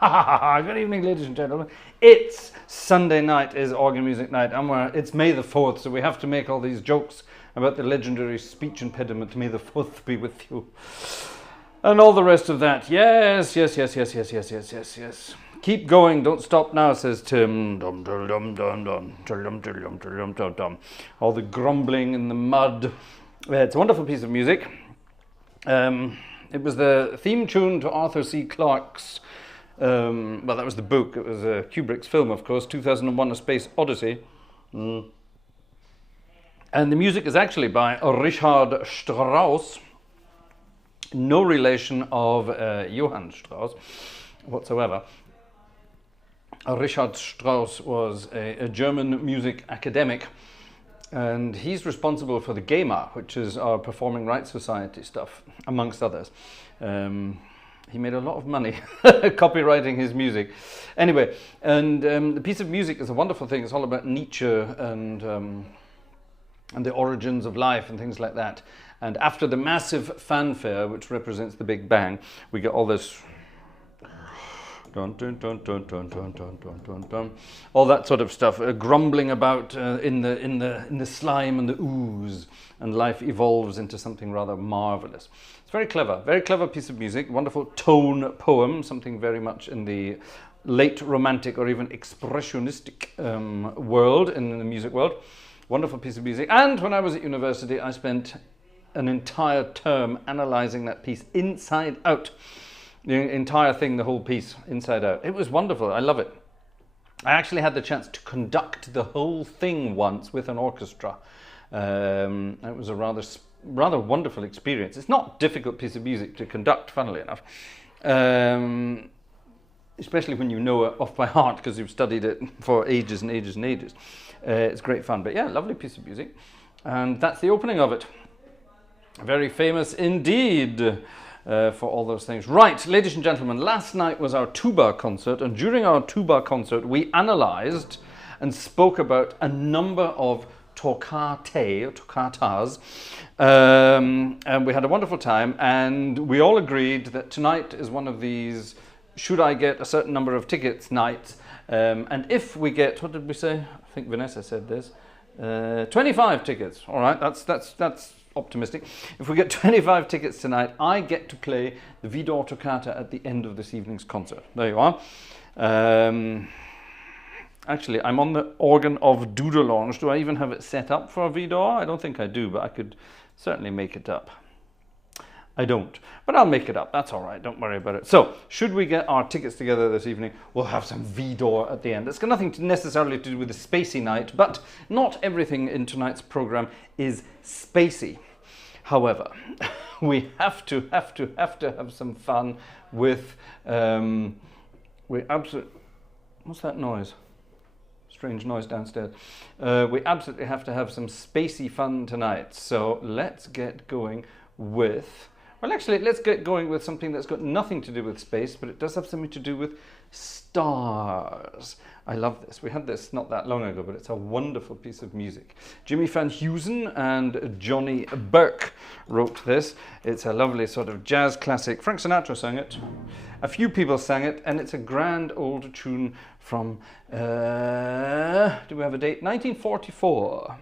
Good evening, ladies and gentlemen. It's Sunday night, is organ music night, and it's May the 4th, so we have to make all these jokes about the legendary speech impediment. May the 4th be with you. And all the rest of that. Yes. Keep going, don't stop now, says Tim. Dum, dum, dum, dum, dum, dum, dum, dum, dum, dum. All the grumbling in the mud. It's a wonderful piece of music. It was the theme tune to Arthur C. Clarke's, well, that was the book. It was Kubrick's film, of course, 2001: A Space Odyssey. And the music is actually by Richard Strauss, no relation of Johann Strauss whatsoever. Richard Strauss was a German music academic, and he's responsible for the GEMA, which is our Performing Rights Society stuff, amongst others. He made a lot of money copywriting his music. Anyway, and the piece of music is a wonderful thing. It's all about Nietzsche and the origins of life and things like that. And after the massive fanfare, which represents the Big Bang, we get all this dun, dun, dun, dun, dun, dun, dun, dun, dun, dun, all that sort of stuff, grumbling about in the slime and the ooze, and life evolves into something rather marvelous. It's very clever piece of music, wonderful tone poem, something very much in the late romantic or even expressionistic world, in the music world. Wonderful piece of music. And when I was at university, I spent an entire term analysing that piece inside out. The entire thing, the whole piece, inside out. It was wonderful. I love it. I actually had the chance to conduct the whole thing once with an orchestra. It was a rather wonderful experience. It's not a difficult piece of music to conduct, funnily enough. Especially when you know it off by heart because you've studied it for ages and ages and ages. It's great fun. But yeah, lovely piece of music. And that's the opening of it. Very famous indeed. For all those things. Right, ladies and gentlemen, last night was our Tuba concert, and during our Tuba concert we analysed and spoke about a number of toccatas, and we had a wonderful time, and we all agreed that tonight is one of these should I get a certain number of tickets nights, and if we get, what did we say? I think Vanessa said this, 25 tickets. All right, that's optimistic. If we get 25 tickets tonight, I get to play the Vidor Toccata at the end of this evening's concert. There you are. Actually, I'm on the organ of Dudelange. Do I even have it set up for Vidor? I don't think I do, but I could certainly make it up. I don't, but I'll make it up. That's all right. Don't worry about it. So, should we get our tickets together this evening, we'll have some Vidor at the end. It's got nothing necessarily to do with the spacey night, but not everything in tonight's program is spacey. However, we have to have some fun with. What's that noise? Strange noise downstairs. We absolutely have to have some spacey fun tonight. So let's get going with. Well, actually, let's get going with something that's got nothing to do with space, but it does have something to do with stars. I love this. We had this not that long ago, but it's a wonderful piece of music. Jimmy Van Heusen and Johnny Burke wrote this. It's a lovely sort of jazz classic. Frank Sinatra sang it. A few people sang it, and it's a grand old tune from, do we have a date? 1944.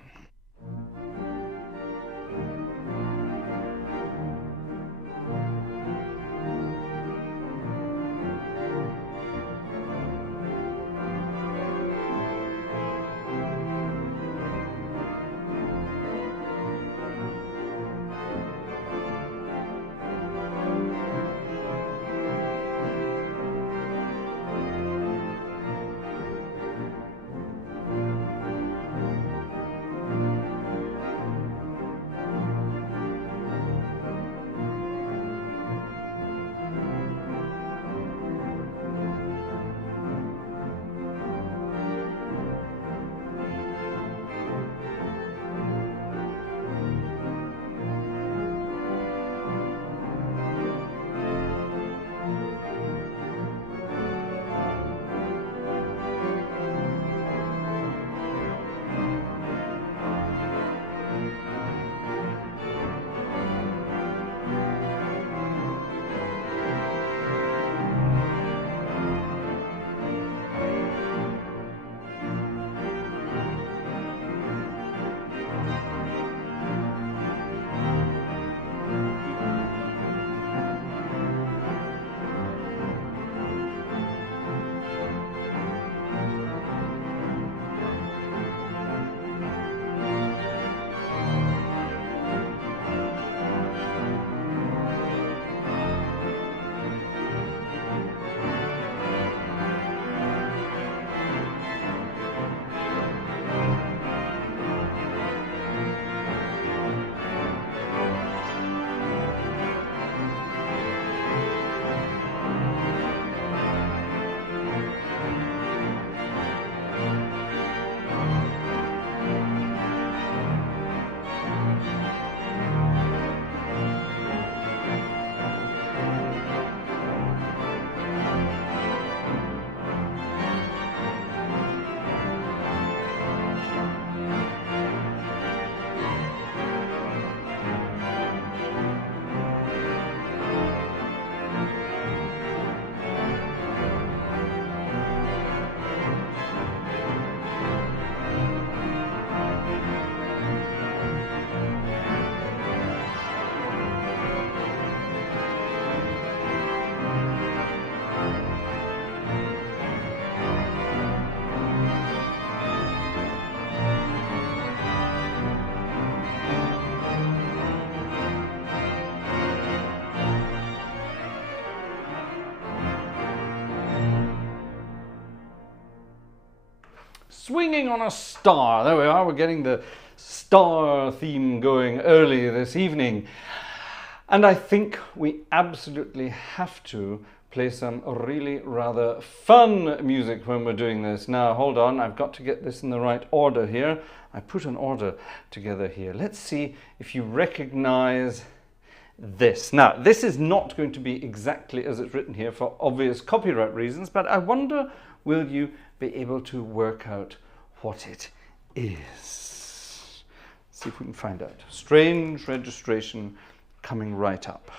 swinging on a star. There we are, we're getting the star theme going early this evening. And I think we absolutely have to play some really rather fun music when we're doing this. Now, hold on, I've got to get this in the right order here. I put an order together here. Let's see if you recognize this. Now, this is not going to be exactly as it's written here for obvious copyright reasons, but I wonder, will you be able to work out what it is? Let's see if we can find out. Strange registration coming right up.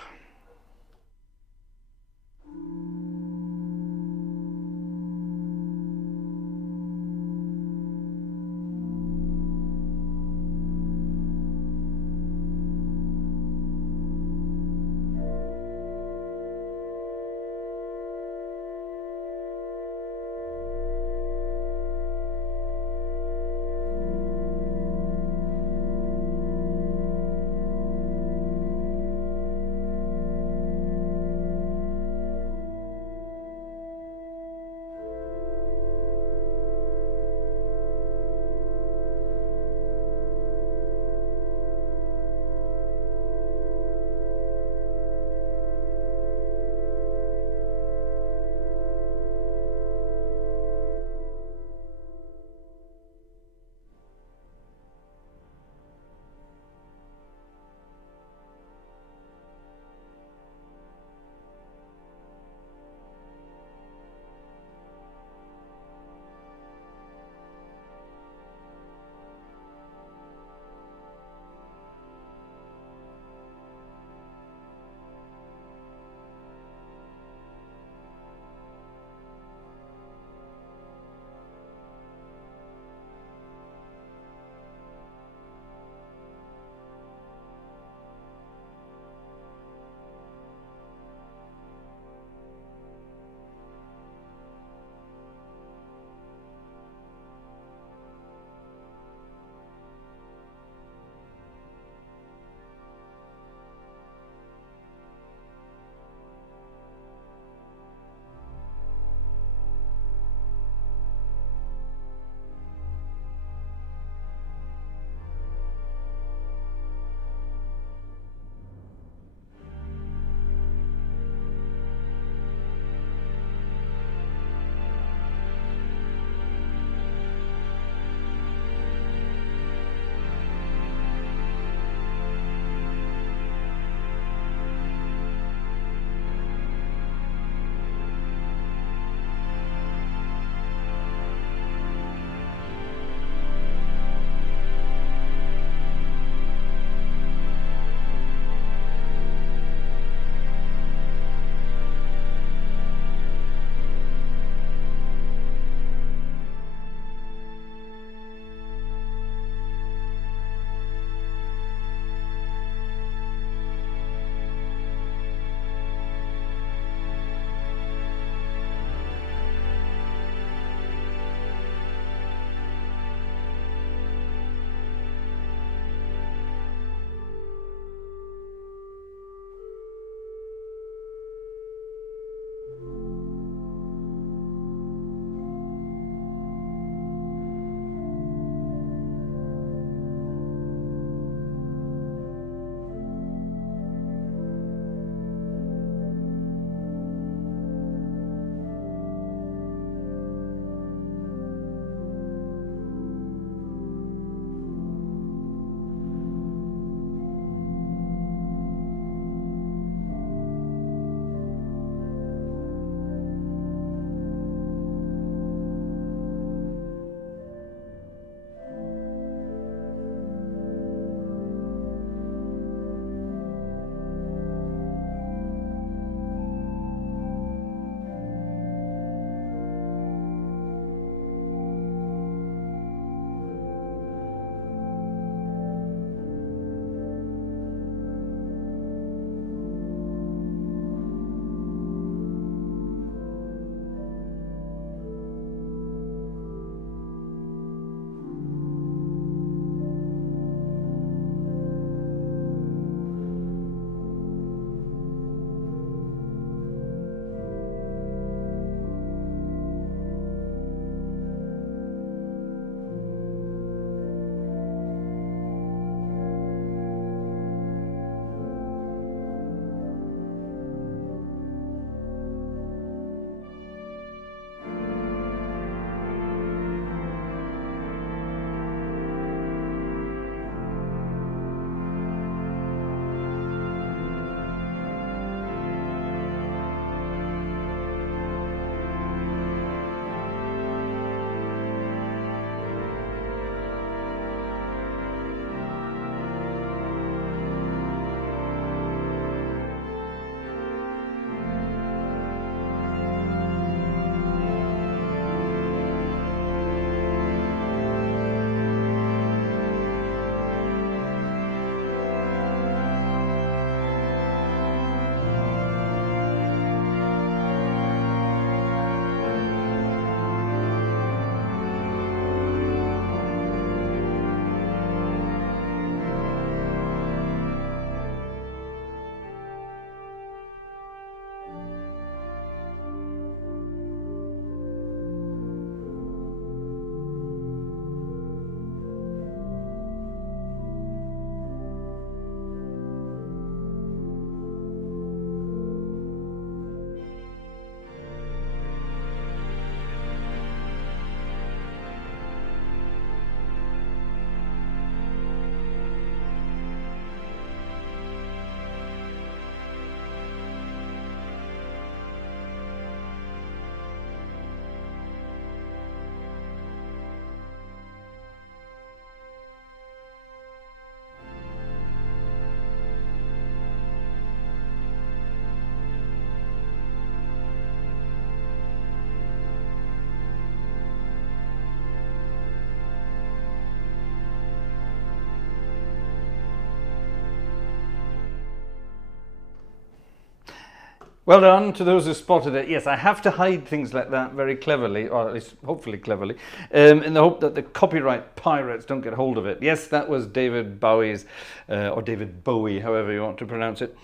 Well done to those who spotted it. Yes, I have to hide things like that very cleverly, or at least hopefully cleverly, in the hope that the copyright pirates don't get hold of it. Yes, that was David Bowie's, or David Bowie, however you want to pronounce it.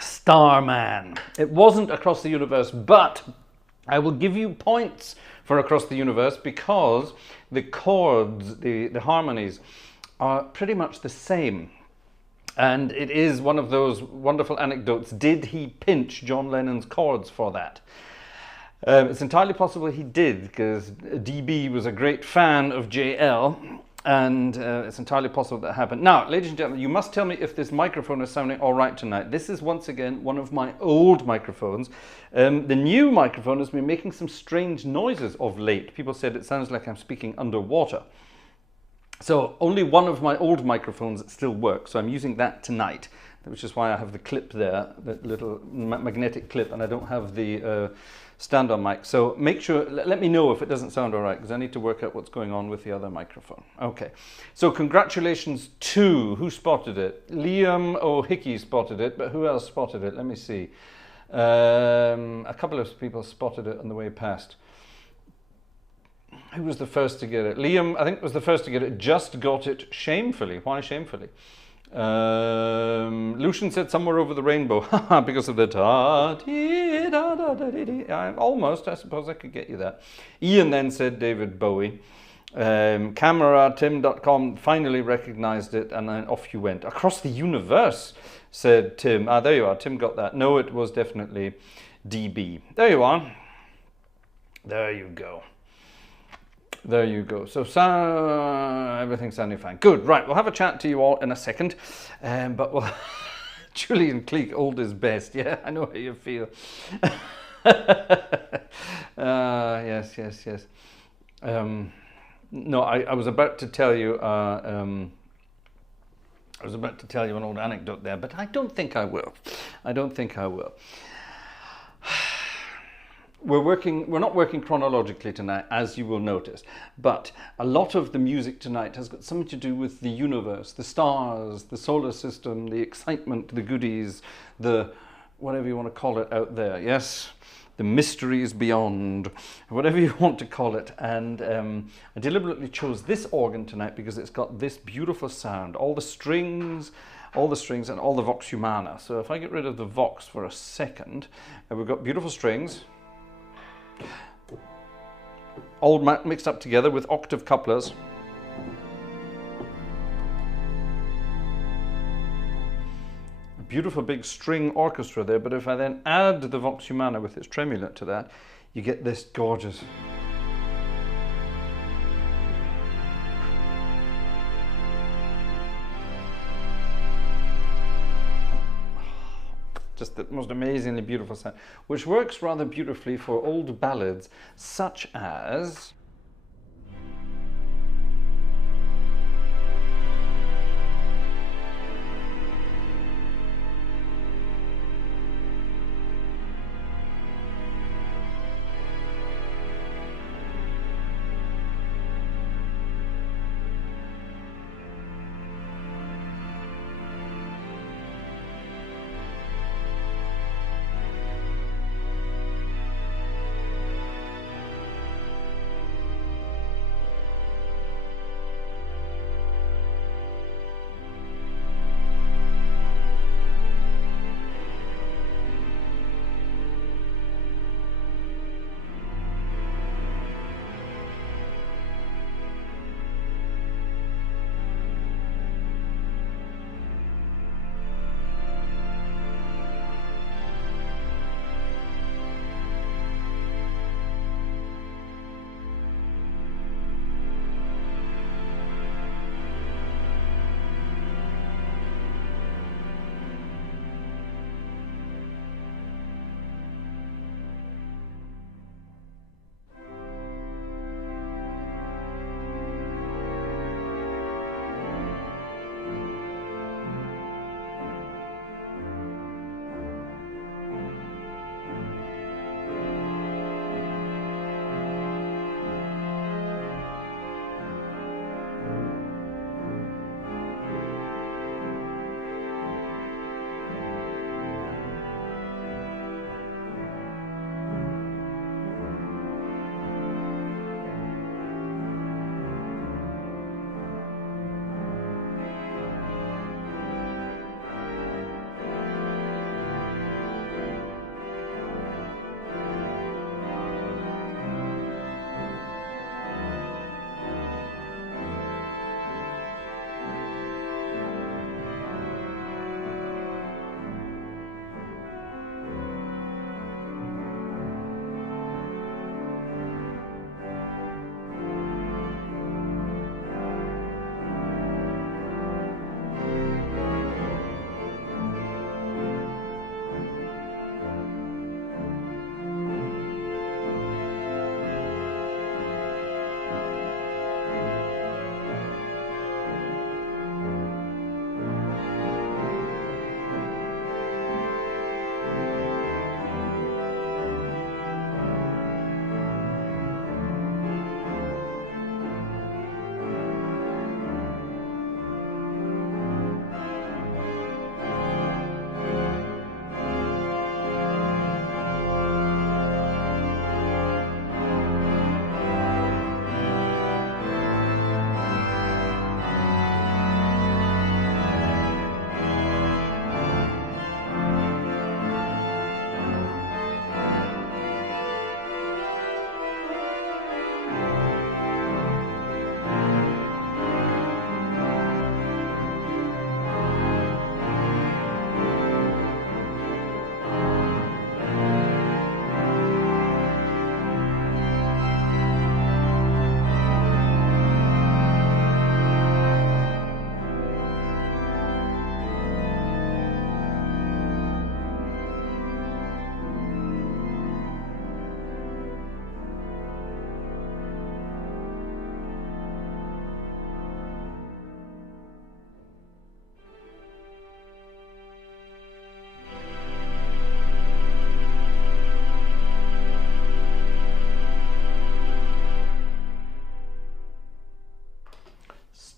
Starman. It wasn't Across the Universe, but I will give you points for Across the Universe because the chords, the harmonies, are pretty much the same. And it is one of those wonderful anecdotes. Did he pinch John Lennon's chords for that? It's entirely possible he did, because DB was a great fan of JL, and it's entirely possible that happened. Now, ladies and gentlemen, you must tell me if this microphone is sounding all right tonight. This is once again one of my old microphones. The new microphone has been making some strange noises of late. People said it sounds like I'm speaking underwater. So only one of my old microphones still works, so I'm using that tonight, which is why I have the clip there, that little magnetic clip, and I don't have the stand-on mic. So make sure, let me know if it doesn't sound all right, because I need to work out what's going on with the other microphone. Okay, so congratulations to, who spotted it? Liam O'Hickey spotted it, but who else spotted it? Let me see. A couple of people spotted it on the way past. Who was the first to get it? Liam, I think, was the first to get it. Just got it shamefully. Why shamefully? Lucian said Somewhere Over the Rainbow because of the almost, I suppose I could get you that. Ian then said David Bowie. CameraTim.com finally recognized it, and then off you went. Across the Universe, said Tim. Ah, there you are. Tim got that. No, it was definitely DB. There you are. There you go. There you go. So everything's sounding fine. Good. Right. We'll have a chat to you all in a second. But we'll Julian Cleek, old is best. Yeah, I know how you feel. Yes. No, I was about to tell you. I was about to tell you an old anecdote there, but I don't think I will. I don't think I will. We're not working chronologically tonight, as you will notice, but a lot of the music tonight has got something to do with the universe, the stars, the solar system, the excitement, the goodies, the whatever you want to call it out there, yes? The mysteries beyond, whatever you want to call it. And I deliberately chose this organ tonight because it's got this beautiful sound, all the strings and all the vox humana. So if I get rid of the vox for a second, we've got beautiful strings, all mixed up together with octave couplers. A beautiful big string orchestra there, but if I then add the vox humana with its tremulet to that, you get this gorgeous. Just the most amazingly beautiful sound, which works rather beautifully for old ballads such as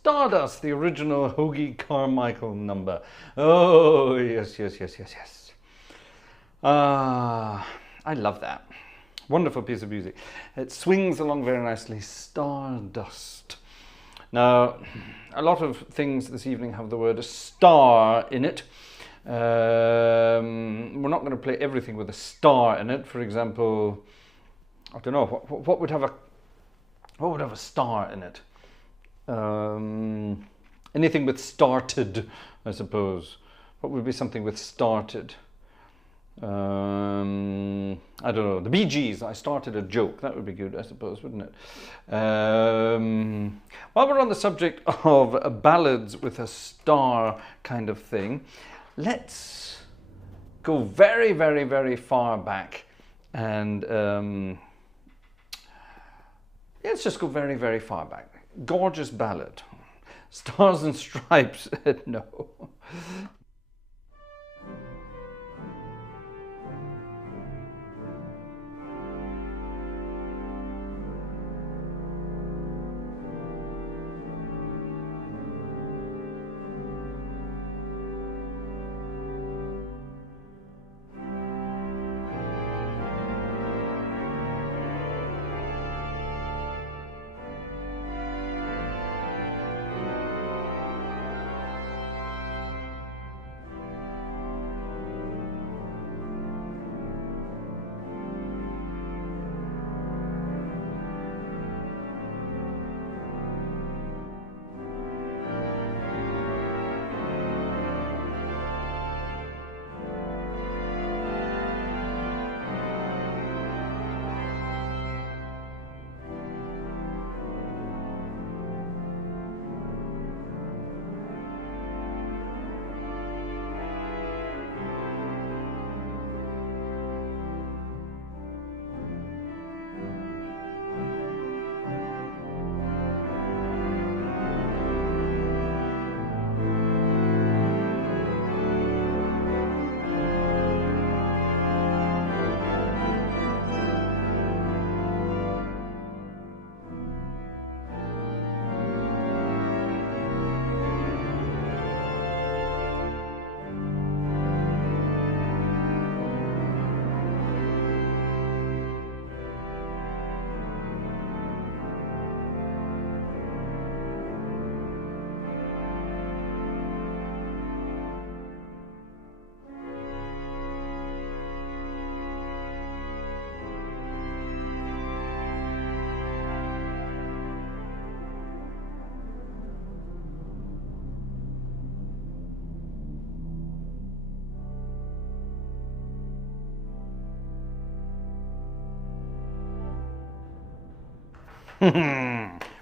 Stardust, the original Hoagie Carmichael number. Oh, yes, yes, yes, yes, yes. I love that. Wonderful piece of music. It swings along very nicely. Stardust. Now, a lot of things this evening have the word star in it. We're not going to play everything with a star in it. For example, I don't know, what would have a star in it? Anything with started, I suppose. What would be something with started? I don't know. The Bee Gees. I started a joke. That would be good, I suppose, wouldn't it? While we're on the subject of ballads with a star kind of thing, let's go very, very, very far back, and let's just go very, very far back. Gorgeous ballad. Stars and Stripes. No.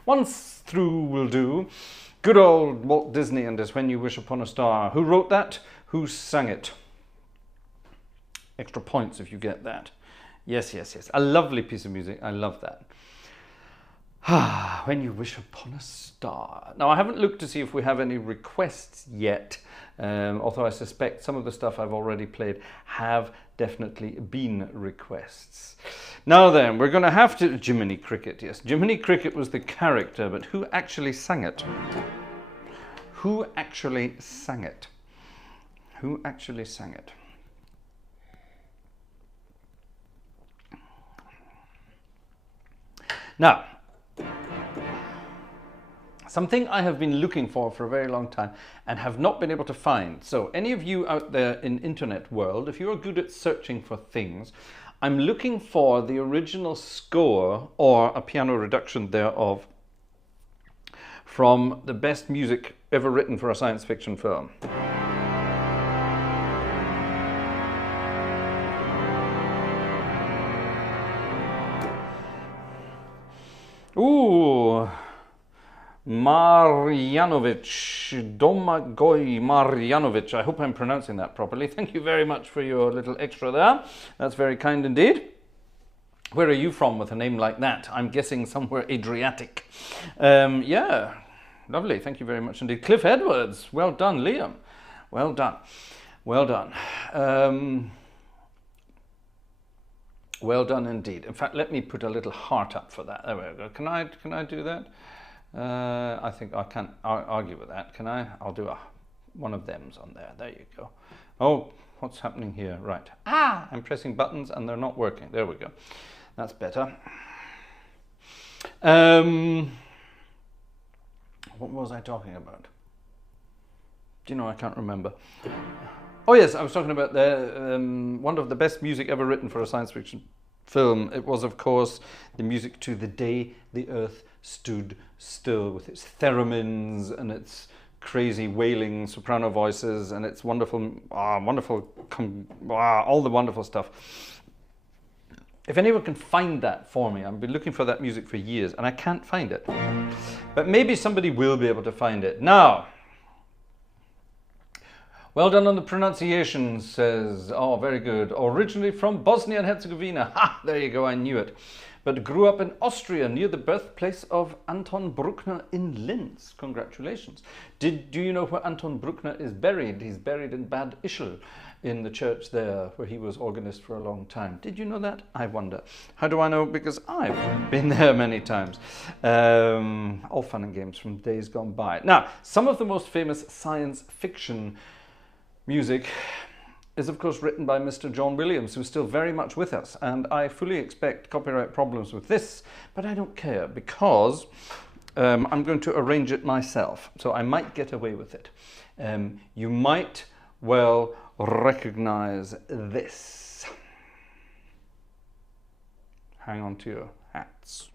Once through will do. Good old Walt Disney and his When You Wish Upon a Star. Who wrote that? Who sang it? Extra points if you get that. Yes, yes, yes. A lovely piece of music. I love that. When You Wish Upon a Star. Now, I haven't looked to see if we have any requests yet, although I suspect some of the stuff I've already played have definitely been requests. Now then, we're going to have to... Jiminy Cricket, yes. Jiminy Cricket was the character, but who actually sang it? Who actually sang it? Who actually sang it? Now, something I have been looking for a very long time and have not been able to find. So any of you out there in internet world, if you're good at searching for things, I'm looking for the original score or a piano reduction thereof from the best music ever written for a science fiction film. Ooh, Marjanovic, Domagoj Marjanovic. I hope I'm pronouncing that properly. Thank you very much for your little extra there. That's very kind indeed. Where are you from with a name like that? I'm guessing somewhere Adriatic. Yeah, lovely. Thank you very much indeed. Cliff Edwards. Well done, Liam. Well done. Well done. Well done indeed. In fact, let me put a little heart up for that. There we go. Can I do that? I think I can't argue with that, can I? I'll do one of them's on there. There you go. Oh, what's happening here? Right. I'm pressing buttons and they're not working. There we go. That's better. What was I talking about? Do you know, I can't remember. Oh yes, I was talking about one of the best music ever written for a science fiction film. It was, of course, the music to The Day the Earth Stood Still, with its theremins and its crazy wailing soprano voices and its wonderful, all the wonderful stuff. If anyone can find that for me, I've been looking for that music for years and I can't find it. But maybe somebody will be able to find it. Now, well done on the pronunciation, says, oh, very good. Originally from Bosnia and Herzegovina. Ha, there you go, I knew it. But grew up in Austria near the birthplace of Anton Bruckner in Linz. Congratulations. Do you know where Anton Bruckner is buried? He's buried in Bad Ischl, in the church there, where he was organist for a long time. Did you know that? I wonder. How do I know? Because I've been there many times. All fun and games from days gone by. Now, some of the most famous science fiction music is, of course, written by Mr. John Williams, who's still very much with us. And I fully expect copyright problems with this, but I don't care, because I'm going to arrange it myself. So I might get away with it. You might well recognize this. Hang on to your hats.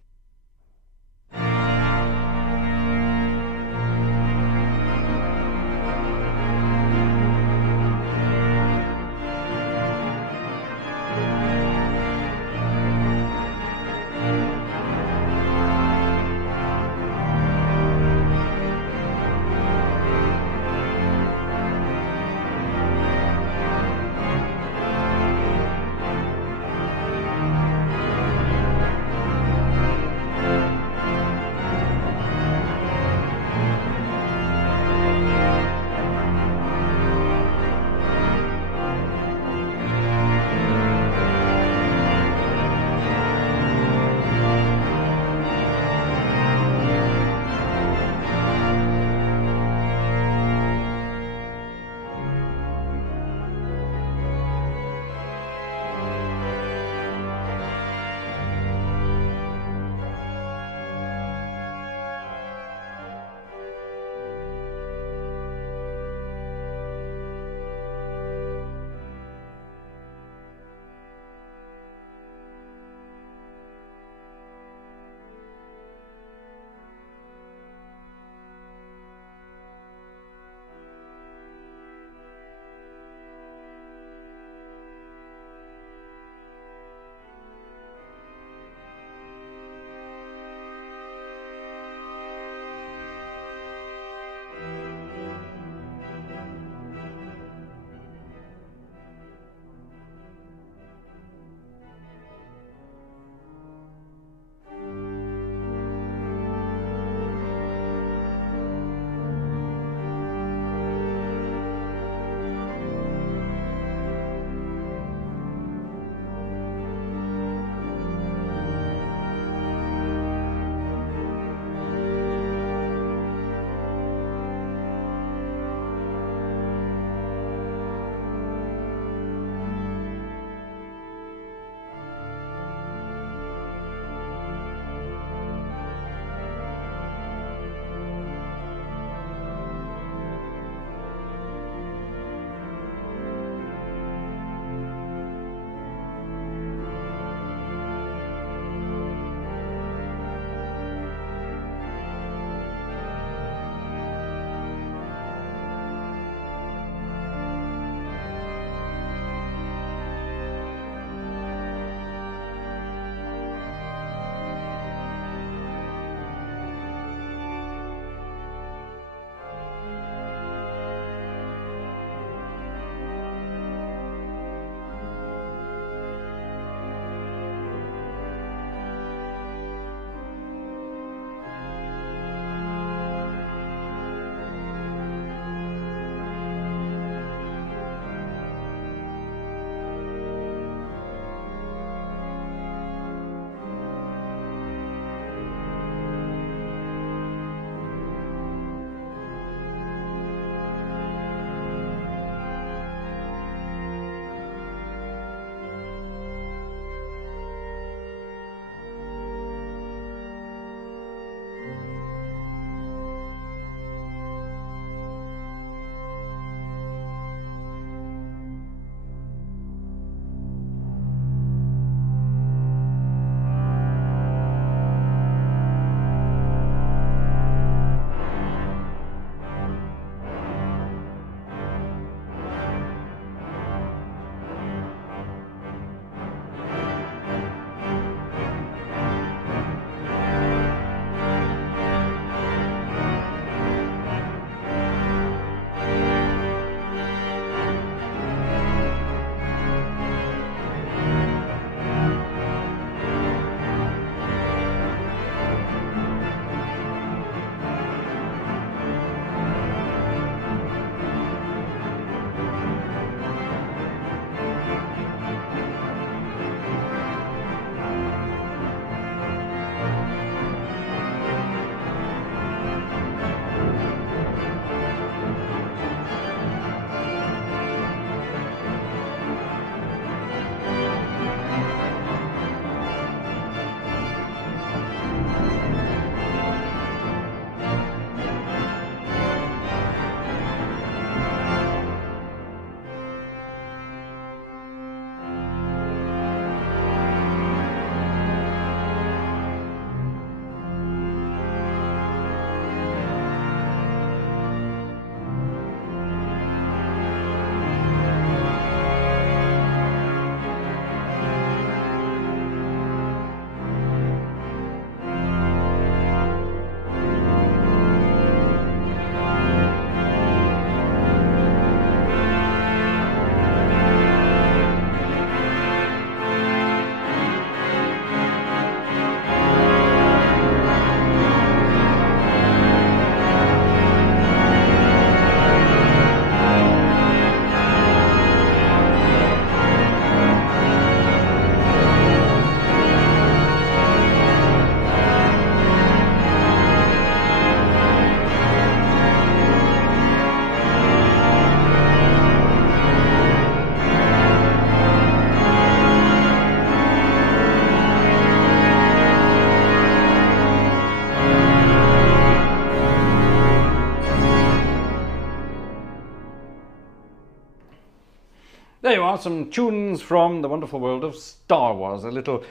There you are, some tunes from the wonderful world of Star Wars. A little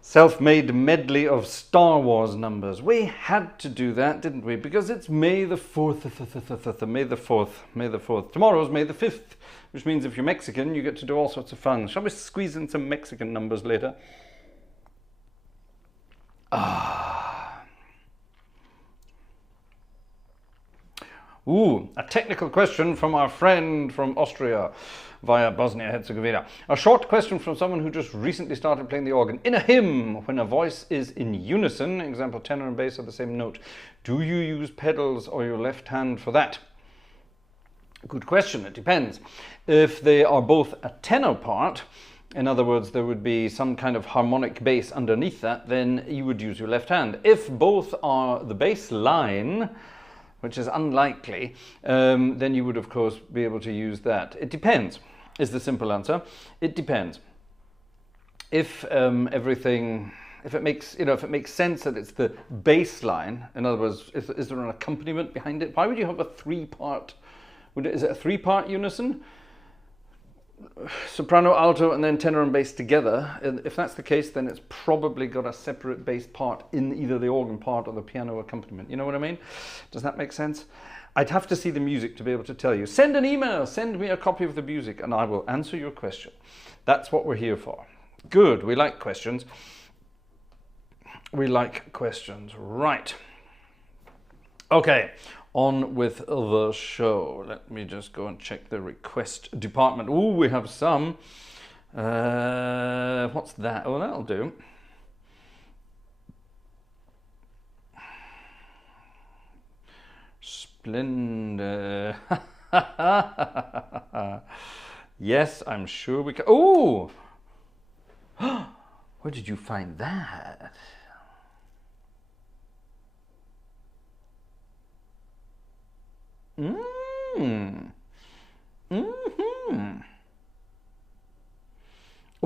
self-made medley of Star Wars numbers. We had to do that, didn't we? Because it's May the 4th. May the 4th. May the 4th. Tomorrow's May the 5th, which means if you're Mexican, you get to do all sorts of fun. Shall we squeeze in some Mexican numbers later? Ooh, a technical question from our friend from Austria via Bosnia-Herzegovina. A short question from someone who just recently started playing the organ. In a hymn, when a voice is in unison, example tenor and bass are the same note, do you use pedals or your left hand for that? Good question, it depends. If they are both a tenor part, in other words, there would be some kind of harmonic bass underneath that, then you would use your left hand. If both are the bass line, which is unlikely, then you would of course be able to use that. It depends, is the simple answer. It depends. If if it makes sense that it's the bass line, in other words, is there an accompaniment behind it? Why would you have a three-part? Is it a three-part unison? Soprano, alto, and then tenor and bass together. If that's the case, then it's probably got a separate bass part in either the organ part or the piano accompaniment. You know what I mean? Does that make sense? I'd have to see the music to be able to tell you. Send an email, send me a copy of the music, and I will answer your question. That's what we're here for. Good, we like questions. We like questions. Right. Okay. On with the show. Let me just go and check the request department. Oh, we have some. What's that? Oh, that'll do. Splendid. Yes, I'm sure we can. Oh! Where did you find that?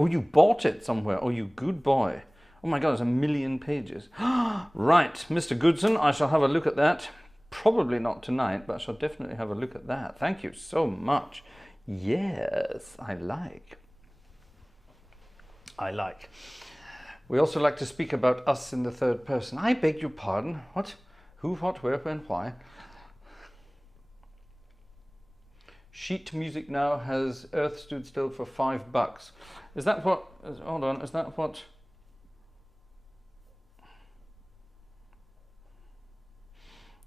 Oh, you bought it somewhere. Oh, you good boy. Oh my God, it's 1,000,000 pages. Right, Mr. Goodson, I shall have a look at that. Probably not tonight, but I shall definitely have a look at that. Thank you so much. Yes, I like. We also like to speak about us in the third person. I beg your pardon. What? Who, what, where, when, why? Sheet music now has Earth Stood Still for $5. Is that what? Hold on. Is that what?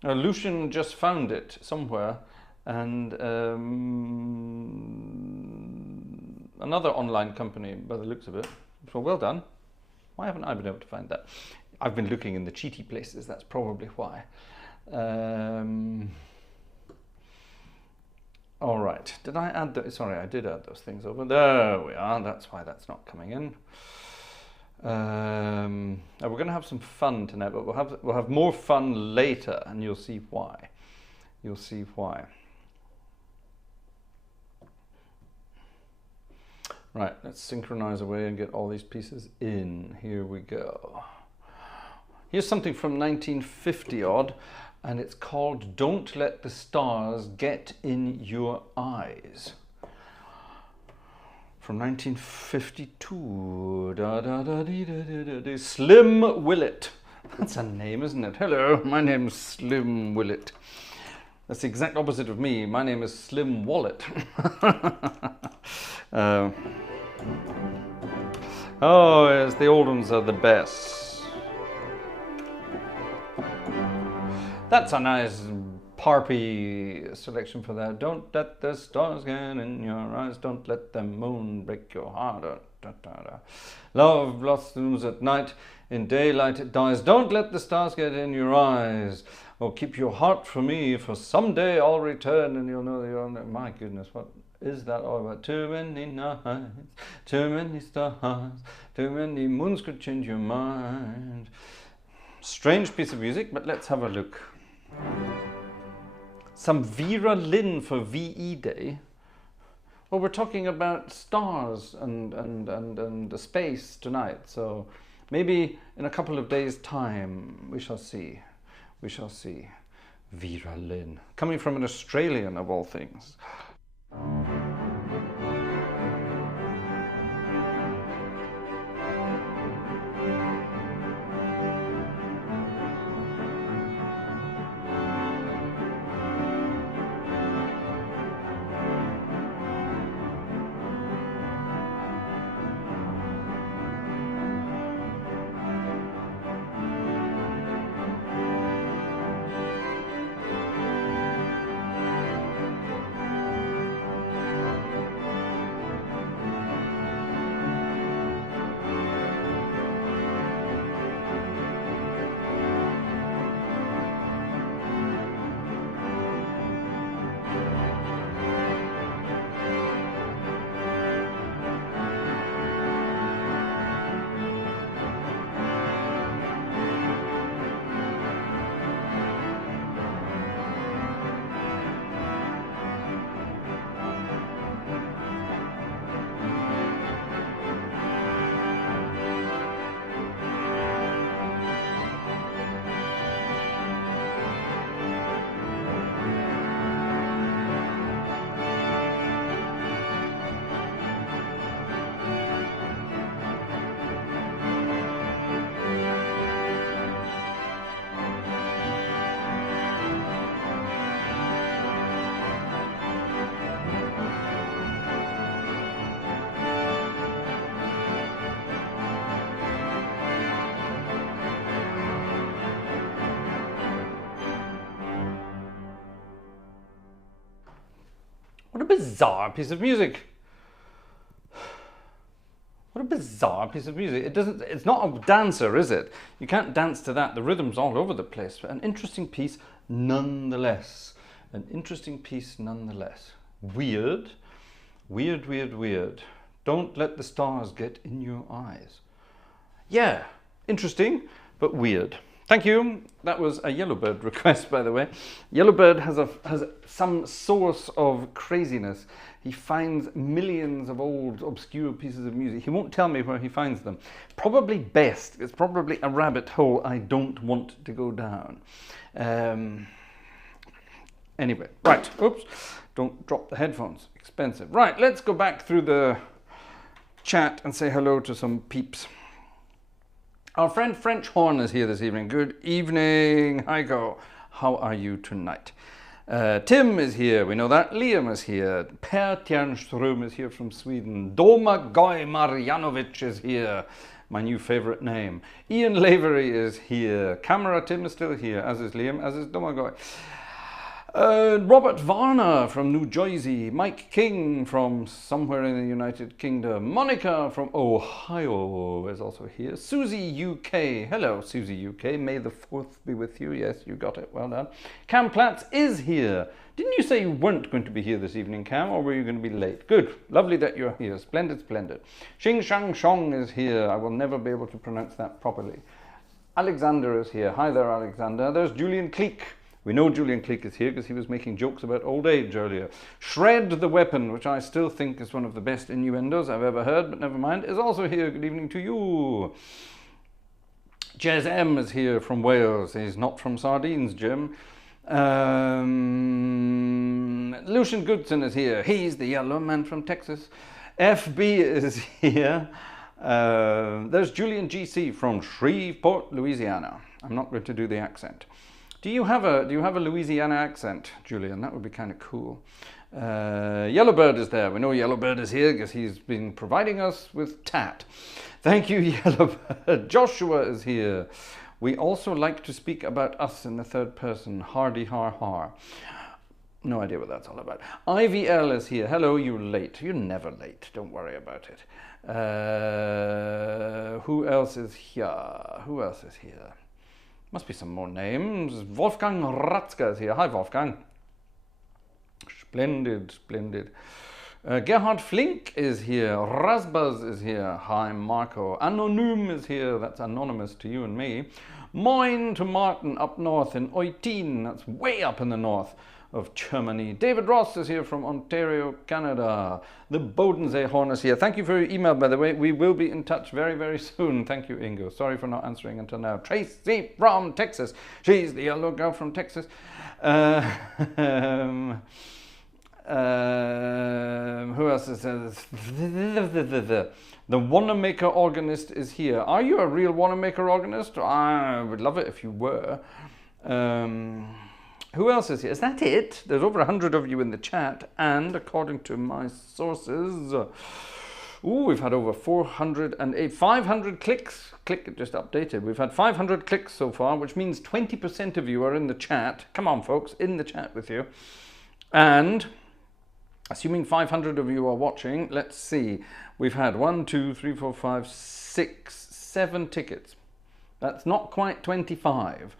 Lucian just found it somewhere, and another online company, by the looks of it. So well done. Why haven't I been able to find that? I've been looking in the cheaty places. That's probably why. All right, did I add those? Sorry, I did add those things over. There we are, that's why that's not coming in. We're going to have some fun tonight, but we'll have more fun later, and you'll see why. You'll see why. Right, let's synchronize away and get all these pieces in. Here we go. Here's something from 1950 odd. And it's called Don't Let the Stars Get in Your Eyes. From 1952. Slim Willett. That's a name, isn't it? Hello, my name's Slim Willett. That's the exact opposite of me. My name is Slim Wallet. Oh, yes, the old ones are the best. That's a nice parpy selection for that. Don't let the stars get in your eyes. Don't let the moon break your heart. Love blossoms at night. In daylight it dies. Don't let the stars get in your eyes. Oh, keep your heart for me, for someday I'll return and you'll know you're... My goodness, what is that all about? Too many nights, too many stars, too many moons could change your mind. Strange piece of music, but let's have a look. Some Vera Lynn for VE Day. Well, we're talking about stars and space tonight, so maybe in a couple of days' time we shall see. We shall see. Vera Lynn, coming from an Australian of all things. bizarre piece of music. What a bizarre piece of music. It's not a dancer, is it? You can't dance to that. The rhythm's all over the place. But an interesting piece nonetheless. An interesting piece nonetheless. Weird. Weird, weird, weird. Don't let the stars get in your eyes. Yeah, interesting, but weird. Thank you. That was a Yellowbird request, by the way. Yellowbird has some source of craziness. He finds millions of old, obscure pieces of music. He won't tell me where he finds them. Probably best. It's probably a rabbit hole I don't want to go down. Anyway, right. Oops. Don't drop the headphones. Expensive. Right, let's go back through the chat and say hello to some peeps. Our friend French Horn is here this evening. Good evening, Heiko. How are you tonight? Tim is here, we know that. Liam is here. Per Tjernström is here from Sweden. Domagoj Marjanovic is here. My new favorite name. Ian Lavery is here. Camera Tim is still here, as is Liam, as is Domagoj. Robert Varner from New Jersey, Mike King from somewhere in the United Kingdom, Monica from Ohio is also here, Susie UK, hello Susie UK, may the 4th be with you, yes you got it, well done. Cam Platts is here. Didn't you say you weren't going to be here this evening, Cam, or were you going to be late? Good, lovely that you're here, splendid, splendid. Xing Shang Shong is here, I will never be able to pronounce that properly. Alexander is here, hi there Alexander, there's Julian Cleek. We know Julian Cleek is here because he was making jokes about old age earlier. Shred the Weapon, which I still think is one of the best innuendos I've ever heard, but never mind, is also here. Good evening to you. Jez M is here from Wales. He's not from Sardines, Jim. Lucian Goodson is here. He's the yellow man from Texas. FB is here. There's Julian GC from Shreveport, Louisiana. I'm not going to do the accent. Do you have a Louisiana accent, Julian? That would be kind of cool. Yellowbird is there. We know Yellowbird is here because he's been providing us with tat. Thank you, Yellowbird. Joshua is here. We also like to speak about us in the third person. Hardy har har. No idea what that's all about. IVL is here. Hello, you're late. You're never late. Don't worry about it. Who else is here? Who else is here? Must be some more names. Wolfgang Ratzka is here. Hi, Wolfgang. Splendid, splendid. Gerhard Flink is here. Rasbaz is here. Hi, Marco. Anonym is here. That's anonymous to you and me. Moin to Martin up north in Eutin. That's way up in the north of Germany. David Ross is here from Ontario, Canada. The Bodensee Horn is here. Thank you for your email, by the way. We will be in touch very, very soon. Thank you, Ingo. Sorry for not answering until now. Tracy from Texas. She's the yellow girl from Texas. Who else is there? The Wanamaker organist is here. Are you a real Wanamaker organist? I would love it if you were. Who else is here? Is that it? There's over 100 of you in the chat, and according to my sources, we've had over 500 clicks. Click, it just updated. We've had 500 clicks so far, which means 20% of you are in the chat. Come on, folks, in the chat with you. And assuming 500 of you are watching, let's see. We've had 1, 2, 3, 4, 5, 6, 7 tickets. That's not quite 25.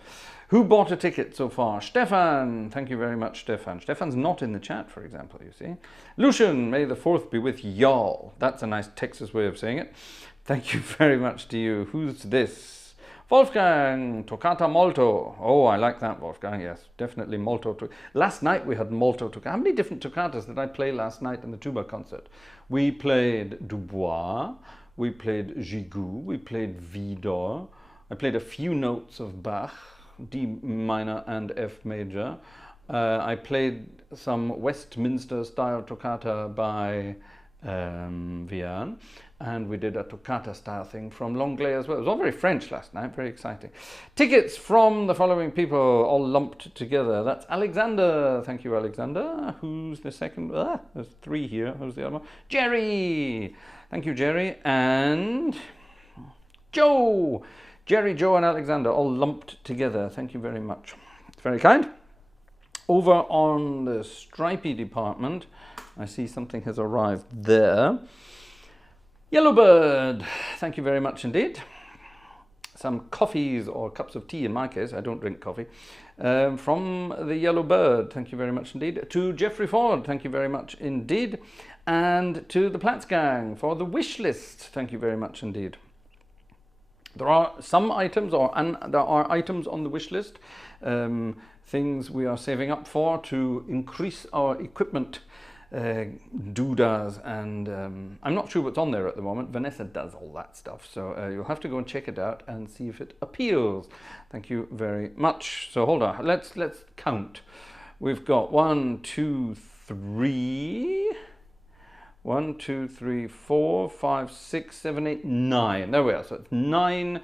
Who bought a ticket so far? Stefan. Thank you very much, Stefan. Stefan's not in the chat, for example, you see. Lucian, may the 4th be with y'all. That's a nice Texas way of saying it. Thank you very much to you. Who's this? Wolfgang, Toccata Molto. Oh, I like that, Wolfgang, yes. Definitely Molto. Last night we had Molto Toccata. How many different toccatas did I play last night in the Tuba concert? We played Dubois, we played Gigoux, we played Vidor. I played a few notes of Bach. D minor and F major. I played some Westminster style toccata by Vian, and we did a toccata style thing from Longley as well. It was all very French last night, very exciting. Tickets from the following people, all lumped together. That's Alexander. Thank you, Alexander. Who's the second? There's 3 here. Who's the other one? Jerry. Thank you, Jerry. And Joe. Jerry, Joe and Alexander all lumped together. Thank you very much. It's very kind. Over on the Stripey department, I see something has arrived there. Yellowbird, thank you very much indeed. Some coffees or cups of tea in my case, I don't drink coffee. From the Yellowbird, thank you very much indeed. To Jeffrey Ford, thank you very much indeed. And to the Platts Gang for the wish list, thank you very much indeed. There are some items, there are items on the wish list, things we are saving up for to increase our equipment doodads, and I'm not sure what's on there at the moment. Vanessa does all that stuff, so you'll have to go and check it out and see if it appeals. Thank you very much. So hold on, let's count. We've got 1, 2, 3, 1, 2, 3, 4, 5, 6, 7, 8, 9. There we are. So it's nine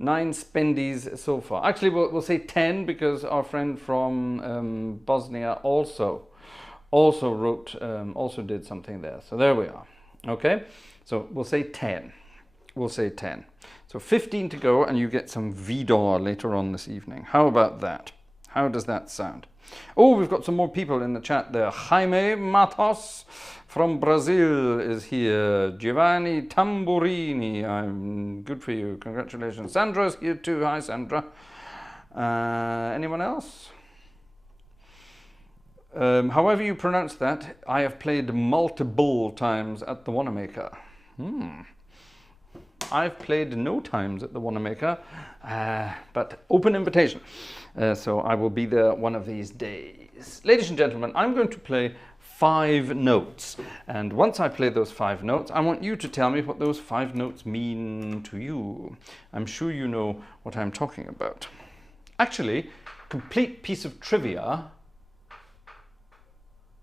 spendies so far. Actually, we'll say 10 because our friend from Bosnia also wrote, also did something there. So there we are. Okay, so we'll say 10. We'll say 10. So 15 to go, and you get some Vidor later on this evening. How about that? How does that sound? Oh, we've got some more people in the chat there. Jaime Matos from Brazil is here. Giovanni Tamburini, I'm good for you. Congratulations. Sandra's here too. Hi, Sandra. Anyone else? However you pronounce that, I have played multiple times at the Wanamaker. I've played no times at the Wanamaker, but open invitation. So I will be there one of these days. Ladies and gentlemen, I'm going to play 5 notes. And once I play those 5 notes, I want you to tell me what those 5 notes mean to you. I'm sure you know what I'm talking about. Actually, complete piece of trivia.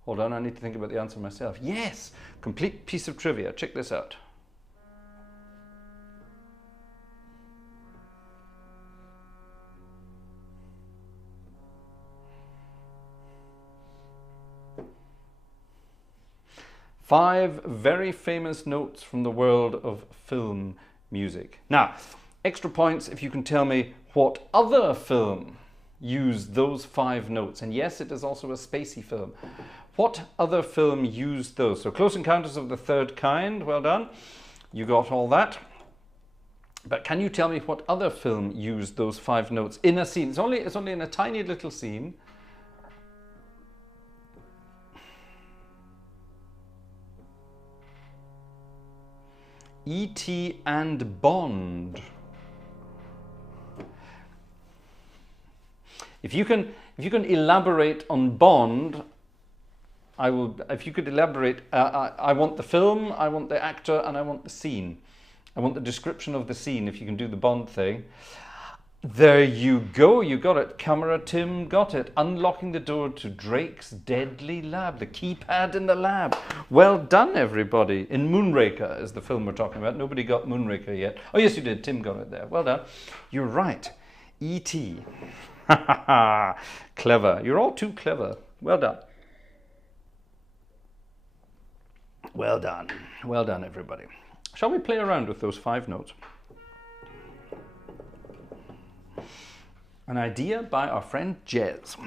Hold on, I need to think about the answer myself. Yes, complete piece of trivia. Check this out. Five very famous notes from the world of film music. Now, extra points if you can tell me what other film used those 5 notes. And yes, it is also a spacey film. What other film used those? So Close Encounters of the Third Kind, well done. You got all that. But can you tell me what other film used those 5 notes in a scene? It's only in a tiny little scene. E.T. and Bond. If you can elaborate on Bond, I will. If you could elaborate, I want the film, I want the actor, and I want the scene. I want the description of the scene. If you can do the Bond thing, there you go. You got it. Camera Tim got it. Unlocking the door to Drake's deadly lab. The keypad in the lab. Well done, everybody. In Moonraker is the film we're talking about. Nobody got Moonraker yet. Oh yes, you did. Tim got it there. Well done. You're right. E.T. Clever. You're all too clever. Well done. Well done. Well done, everybody. Shall we play around with those 5 notes? An idea by our friend Jez.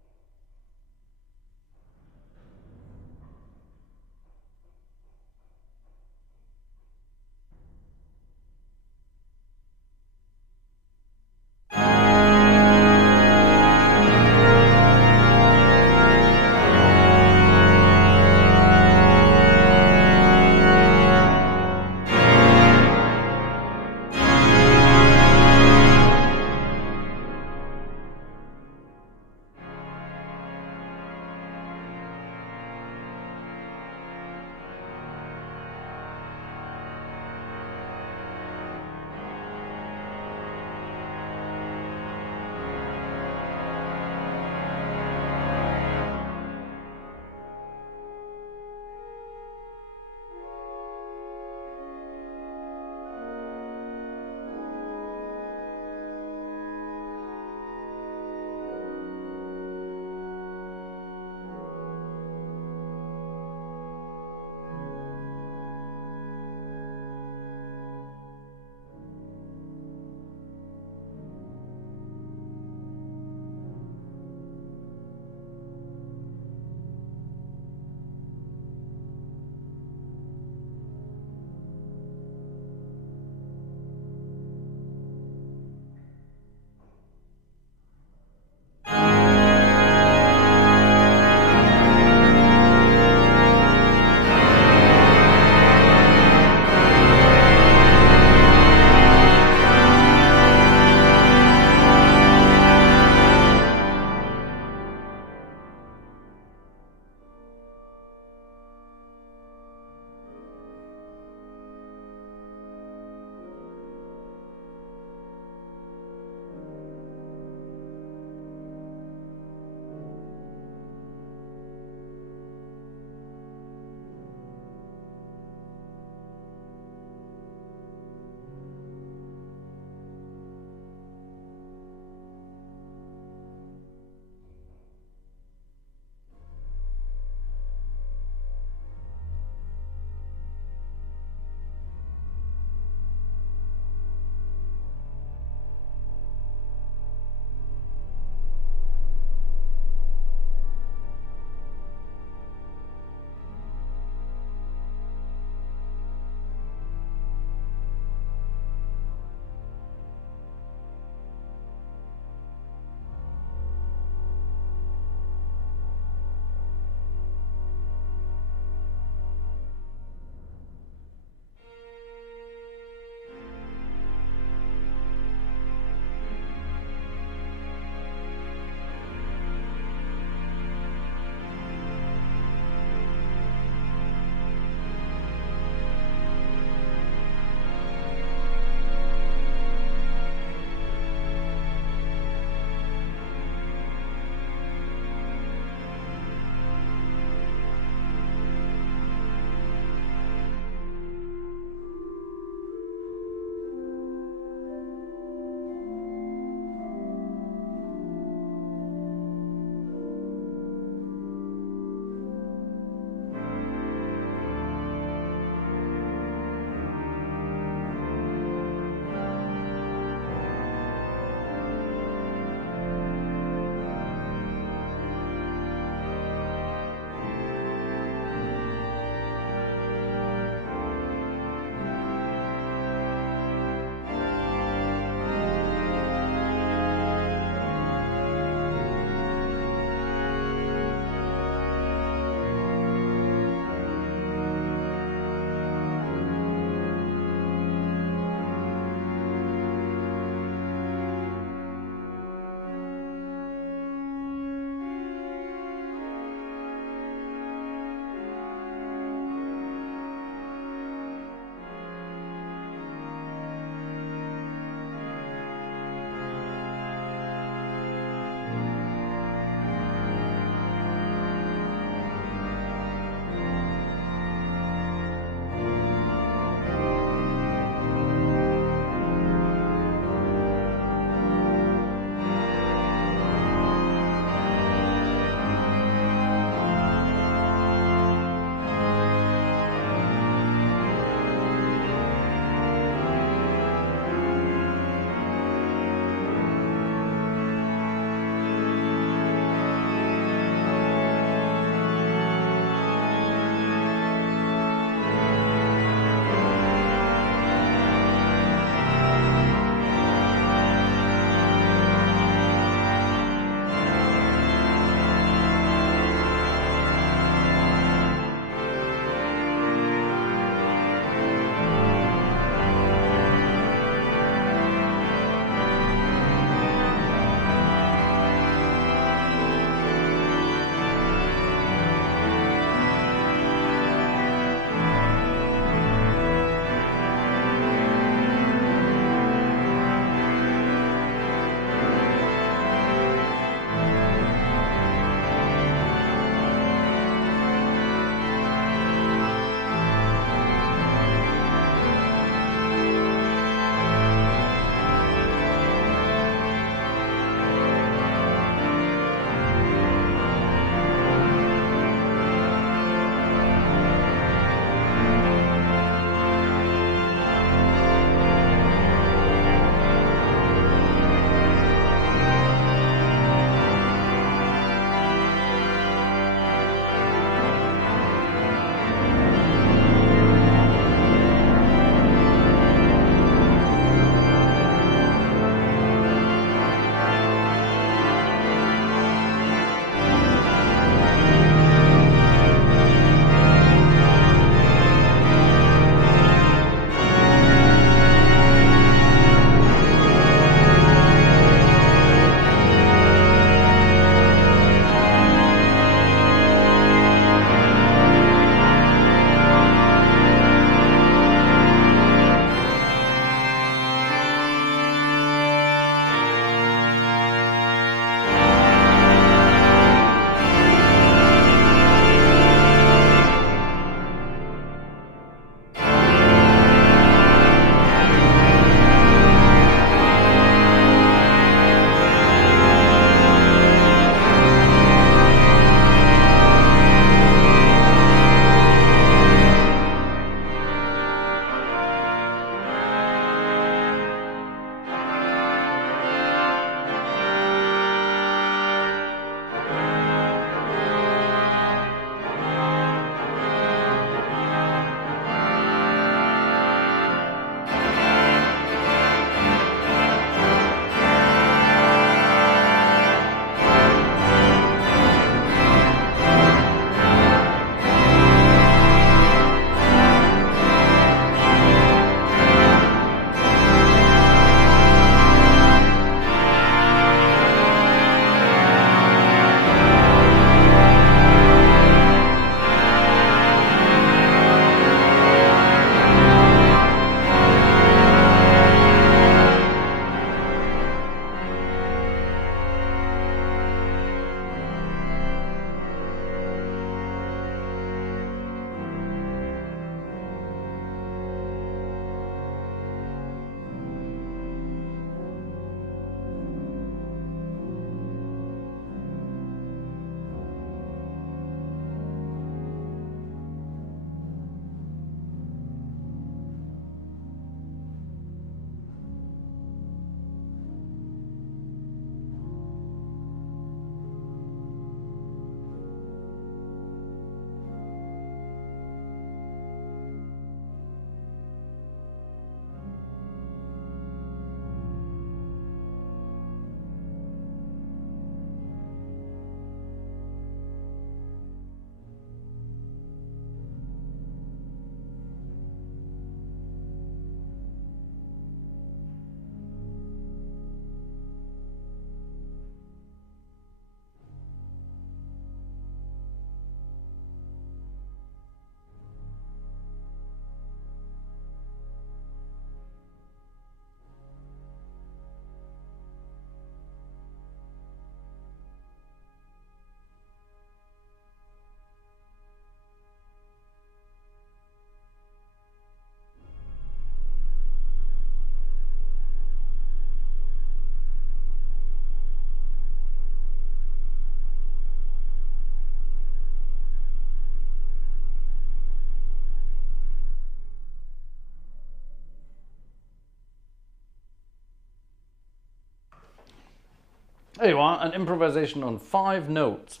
There you are, an improvisation on 5 notes.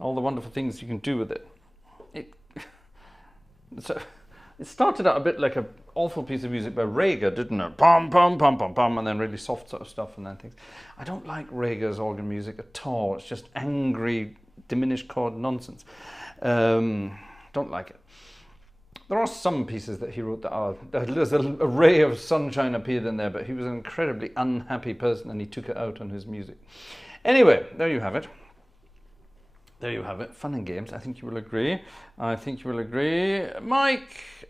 All the wonderful things you can do with it. So, it started out a bit like an awful piece of music by Rager, didn't it? Pom, pom, pom, pom, pom, and then really soft sort of stuff and then things. I don't like Rager's organ music at all. It's just angry, diminished chord nonsense. Don't like it. There are some pieces that he wrote that are, there's an array of sunshine appeared in there, but he was an incredibly unhappy person and he took it out on his music. Anyway, there you have it. There you have it. Fun and games. I think you will agree. I think you will agree. Mike,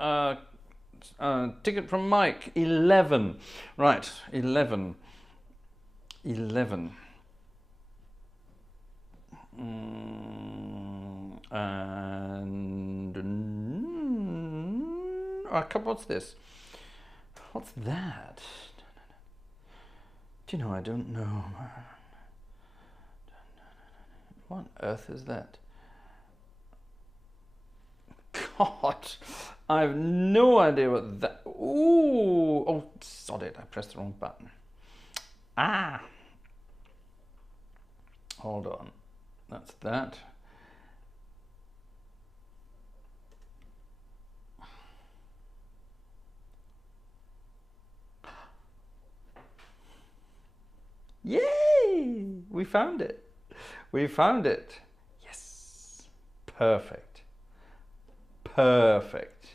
ticket from Mike. 11. Right. 11. 11. And what's this? What's that? Do you know? I don't know. What on earth is that? God, I have no idea what that... Ooh! Oh, sod it, I pressed the wrong button. Ah! Hold on. That's that. Yay! We found it. We found it. Yes. Perfect. Perfect.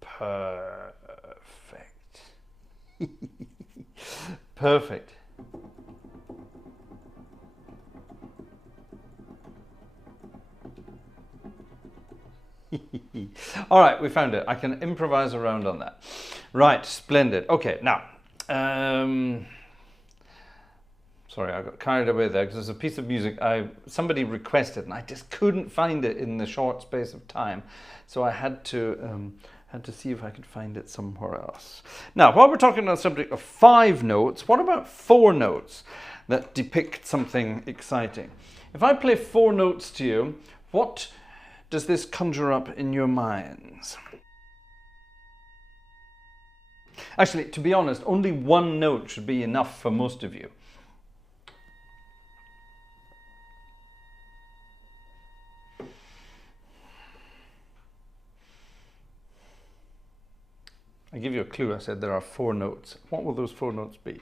Perfect. Perfect. All right, we found it. I can improvise around on that. Right, splendid. Okay, now, sorry, I got carried away there because there's a piece of music somebody requested and I just couldn't find it in the short space of time. So I had to see if I could find it somewhere else. Now, while we're talking on the subject of 5 notes, what about 4 notes that depict something exciting? If I play 4 notes to you, what does this conjure up in your minds? Actually, to be honest, only 1 note should be enough for most of you. I give you a clue. I said there are 4 notes. What will those 4 notes be?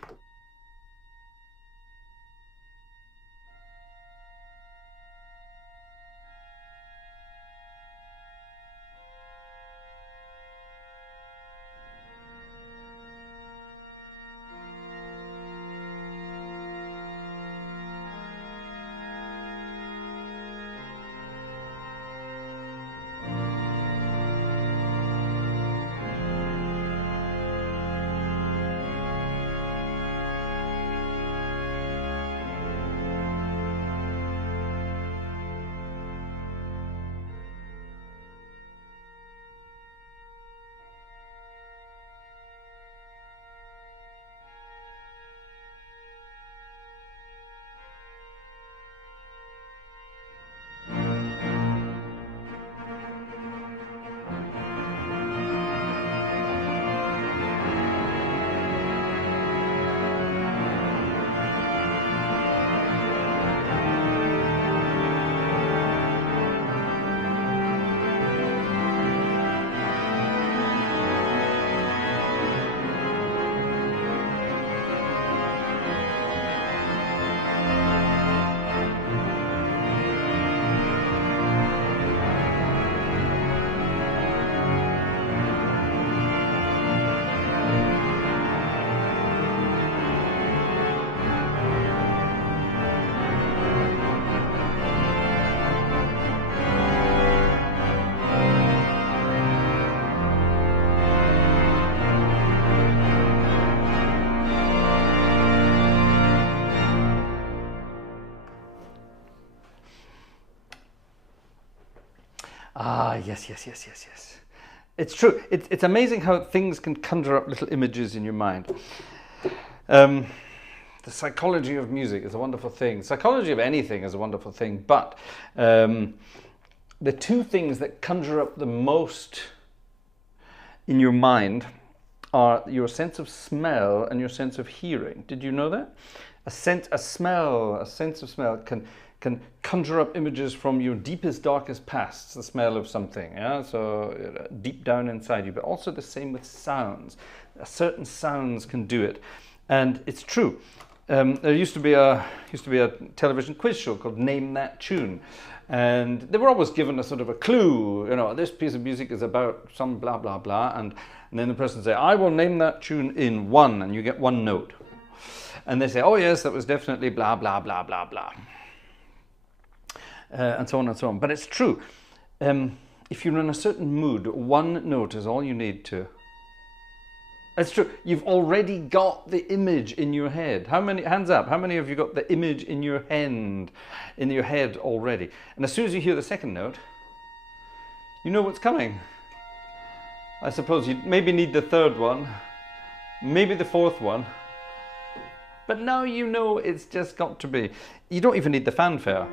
Ah, yes. It's true. It's amazing how things can conjure up little images in your mind. The psychology of music is a wonderful thing. Psychology of anything is a wonderful thing. But the 2 things that conjure up the most in your mind are your sense of smell and your sense of hearing. Did you know that? a scent, a smell, a sense of smell can conjure up images from your deepest, darkest pasts, the smell of something, yeah? So deep down inside you, but also the same with sounds. Certain sounds can do it. And it's true. There used to be a television quiz show called Name That Tune. And they were always given a sort of a clue, you know, this piece of music is about some blah, blah, blah. And then the person say, I will name that tune in one, and you get one note. And they say, oh yes, that was definitely blah, blah, blah, blah, blah. And so on and so on. But it's true. If you're in a certain mood, one note is all you need to. It's true. You've already got the image in your head. How many, hands up, how many of you got the image in your head already? And as soon as you hear the second note, you know what's coming. I suppose you maybe need the third one, maybe the fourth one. But now you know it's just got to be. You don't even need the fanfare.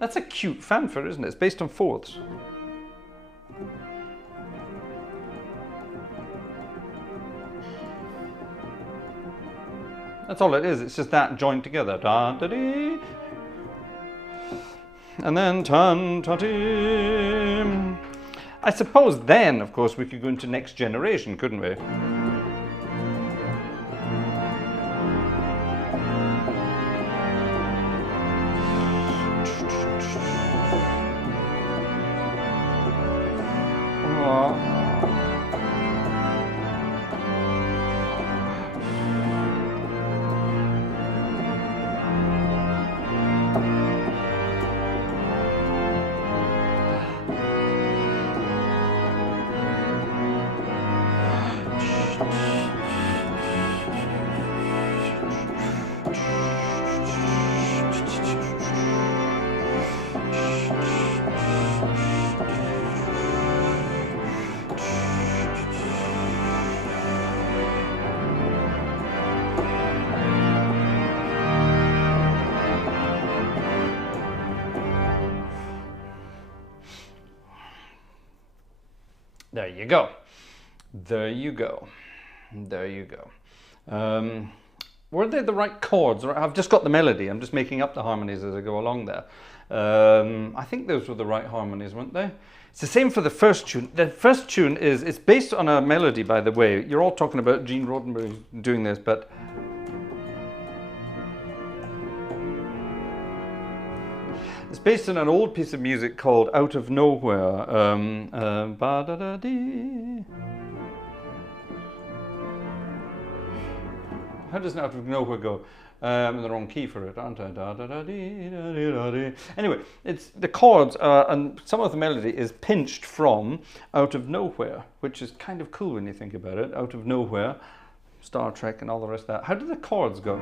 That's a cute fanfare, isn't it? It's based on fourths. That's all it is. It's just that joined together. Da, da, dee. And then tan, ta, dee. I suppose then, of course, we could go into Next Generation, couldn't we? There you go. There you go. There you go. Were they the right chords? I've just got the melody. I'm just making up the harmonies as I go along there. I think those were the right harmonies, weren't they? It's the same for the first tune. The first tune it's based on a melody, by the way. You're all talking about Gene Roddenberry doing this, but it's based on an old piece of music called Out of Nowhere. Ba-da-da-dee. How does Out of Nowhere go? I'm in the wrong key for it, aren't I? Da-da-da-dee-da-dee-da-dee. Anyway, it's the chords and some of the melody is pinched from Out of Nowhere, which is kind of cool when you think about it. Out of Nowhere, Star Trek and all the rest of that. How do the chords go?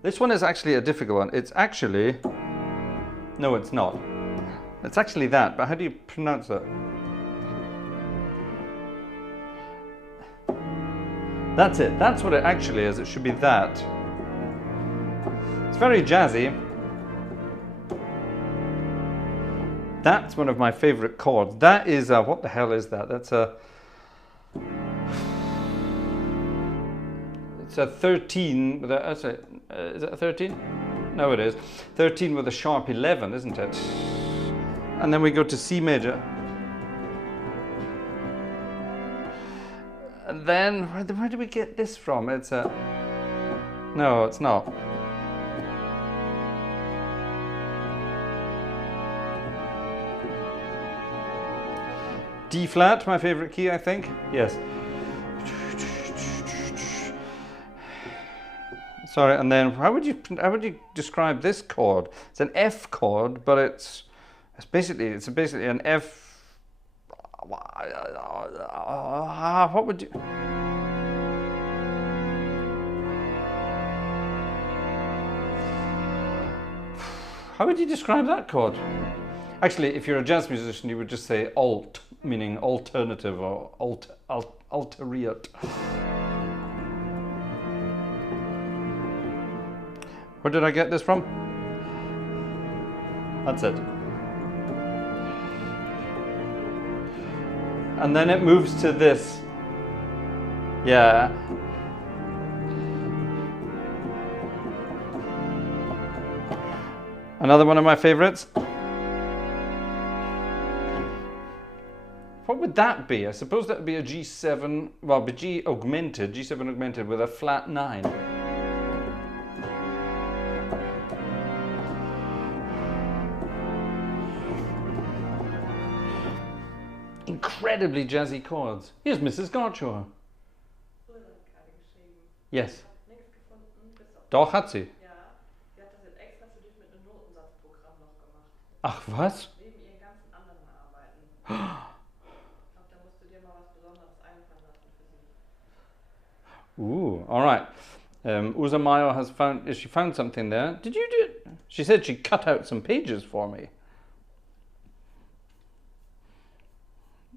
This one is actually a difficult one. It's actually, no, it's not. It's actually that, but how do you pronounce that? That's it. That's what it actually is. It should be that. It's very jazzy. That's one of my favorite chords. That is a, what the hell is that? That's a, it's a 13 with a, is it a 13? No, it is. 13 with a sharp 11, isn't it? And then we go to C major. And then, where do we get this from? It's a... No, it's not. D flat, my favorite key, I think. Yes. Sorry, and then how would you describe this chord? It's an F chord, but it's basically an F. What would you? How would you describe that chord? Actually, if you're a jazz musician, you would just say alt, meaning alternative or alteriate. Where did I get this from? That's it. And then it moves to this. Yeah. Another one of my favorites. What would that be? I suppose that would be a G7, well, G7 augmented with a flat 9. Incredibly jazzy chords. Here's Mrs. Gartshore. Yes. Doch, hat sie. Ach, was? Ooh, all right. Uza Mayo has found, she found something there. Did you do it? She said she cut out some pages for me.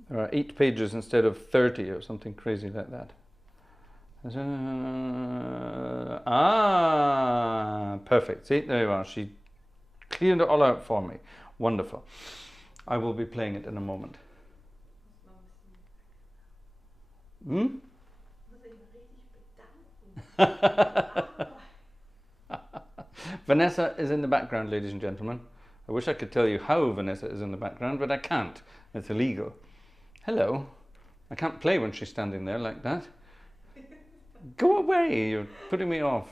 There are 8 pages instead of 30 or something crazy like that. Perfect. See, there you are. She cleared it all out for me. Wonderful. I will be playing it in a moment. Hmm? Vanessa is in the background, ladies and gentlemen. I wish I could tell you how Vanessa is in the background, but I can't. It's illegal. Hello. I can't play when she's standing there like that. Go away, you're putting me off.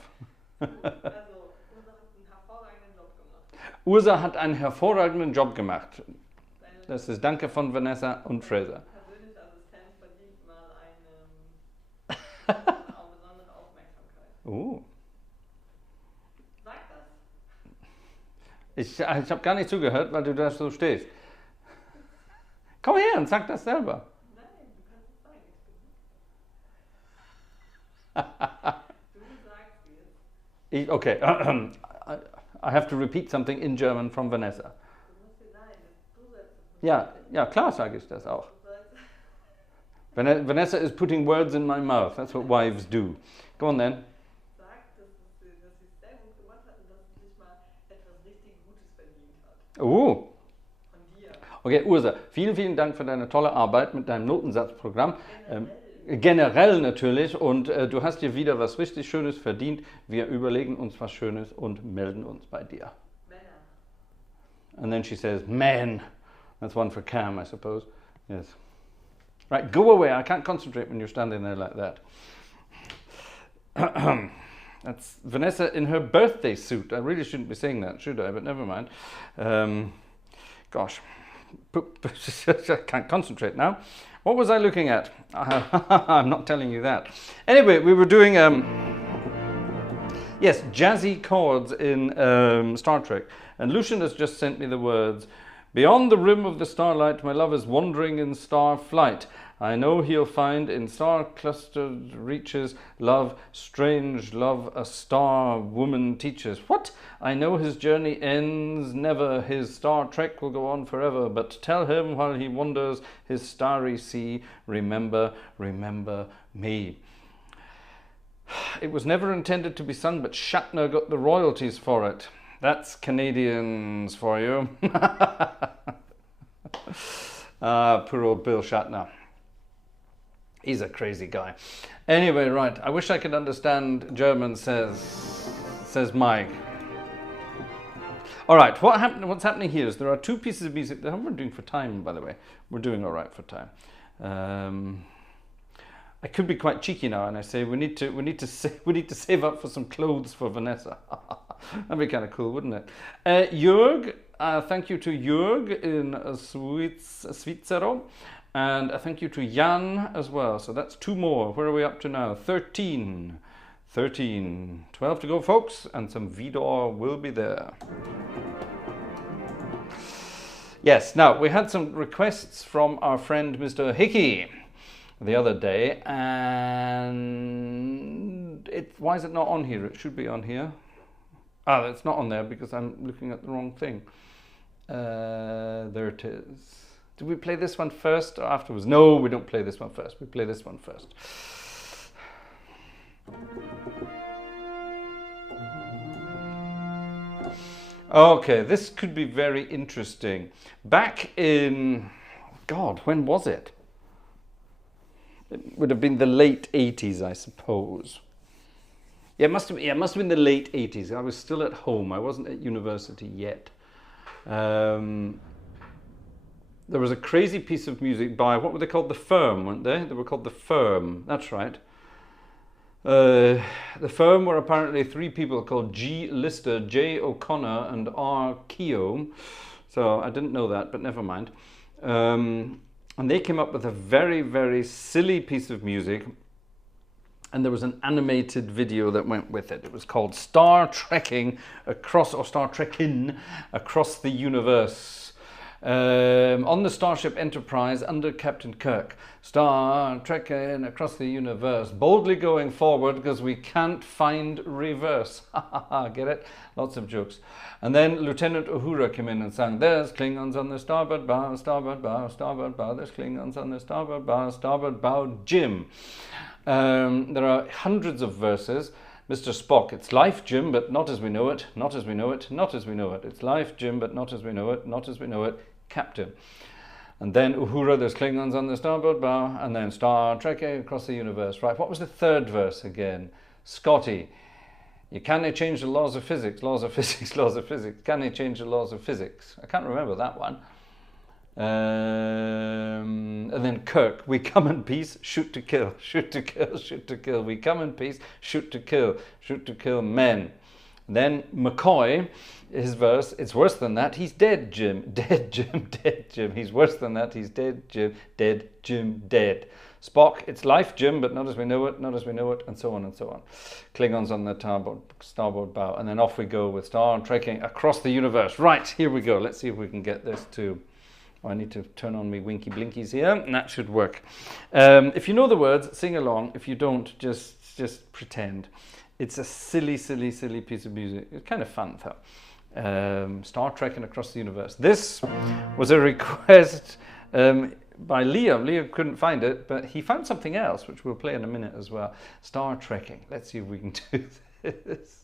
Ursa hat einen hervorragenden Job gemacht. Das ist Danke von Vanessa und Fraser. Oh. Ich habe gar nicht zugehört, weil du da so stehst. Komm her und sag das selber. Nein, du kannst es sagen. Du sagst es. Okay, I have to repeat something in German from Vanessa. Ja, ja, klar sage ich das auch. Vanessa is putting words in my mouth. That's what wives do. Go on then. Oh. Okay, Ursa, vielen, vielen Dank für deine tolle Arbeit mit deinem Notensatzprogramm. Generell natürlich. Und du hast dir wieder was richtig Schönes verdient. Wir überlegen uns was Schönes und melden uns bei dir. And then she says, man. That's one for Cam, I suppose. Yes. Right, go away. I can't concentrate when you're standing there like that. That's Vanessa in her birthday suit. I really shouldn't be saying that, should I? But never mind. Gosh. I can't concentrate now. What was I looking at? I'm not telling you that. Anyway, we were doing, yes, jazzy chords in Star Trek. And Lucian has just sent me the words, beyond the rim of the starlight, my love is wandering in star flight. I know he'll find in star-clustered reaches love, strange love, a star woman teaches. What? I know his journey ends never, his Star Trek will go on forever, but tell him while he wanders his starry sea, remember, remember me. It was never intended to be sung, but Shatner got the royalties for it. That's Canadians for you. Poor old Bill Shatner. He's a crazy guy. Anyway, right. I wish I could understand German, says Mike. All right. What's happening here is there are 2 pieces of music that we're doing for time, by the way. We're doing all right for time. I could be quite cheeky now, and I say we need to save up for some clothes for Vanessa. That'd be kind of cool, wouldn't it? Jörg, thank you to Jörg in Svizzero, and thank you to Jan as well. So that's 2 more. Where are we up to now? 13. 12 to go, folks, and some Vidor will be there. Yes, now we had some requests from our friend Mr. Hickey the other day, and why is it not on here? It should be on here. Ah, it's not on there because I'm looking at the wrong thing. There it is. Did we play this one first or afterwards? No, we don't play this one first. We play this one first. Okay, this could be very interesting. Back in, God, when was it? It would have been the late 80s, I suppose. Yeah, it must have been the late 80s. I was still at home. I wasn't at university yet. There was a crazy piece of music by, what were they called? The Firm, weren't they? They were called The Firm. That's right. The Firm were apparently three people called G. Lister, J. O'Connor, and R. Keogh. So I didn't know that, but never mind. And they came up with a very, very silly piece of music. And there was an animated video that went with it. It was called Star Trekking Across, or Star Trekking Across the Universe. On the Starship Enterprise under Captain Kirk. Star Trekking across the universe. Boldly going forward because we can't find reverse. Get it? Lots of jokes. And then Lieutenant Uhura came in and sang, there's Klingons on the starboard bow, starboard bow, starboard bow. There's Klingons on the starboard bow, Jim. There are hundreds of verses. Mr. Spock, it's life, Jim, but not as we know it, not as we know it, not as we know it. It's life, Jim, but not as we know it, not as we know it, Captain. And then Uhura, there's Klingons on the starboard bow, and then Star Trekking across the universe. Right, what was the third verse again? Scotty, you can't change the laws of physics, laws of physics, laws of physics. Can they change the laws of physics? I can't remember that one. And then Kirk, we come in peace, shoot to kill, shoot to kill, shoot to kill. We come in peace, shoot to kill men. And then McCoy, his verse, it's worse than that, he's dead, Jim, dead, Jim, dead, Jim. He's worse than that, he's dead, Jim, dead, Jim, dead. Spock, it's life, Jim, but not as we know it, not as we know it, and so on and so on. Klingons on the starboard bow, and then off we go with Star Trekking across the universe. Right, here we go. Let's see if we can get this to... Oh, I need to turn on my winky blinkies here, and that should work. If you know the words, sing along. If you don't, just pretend. It's a silly, silly, silly piece of music. It's kind of fun, though. Star Trekking across the universe. This was a request by Liam. Liam couldn't find it, but he found something else, which we'll play in a minute as well. Star Trekking. Let's see if we can do this.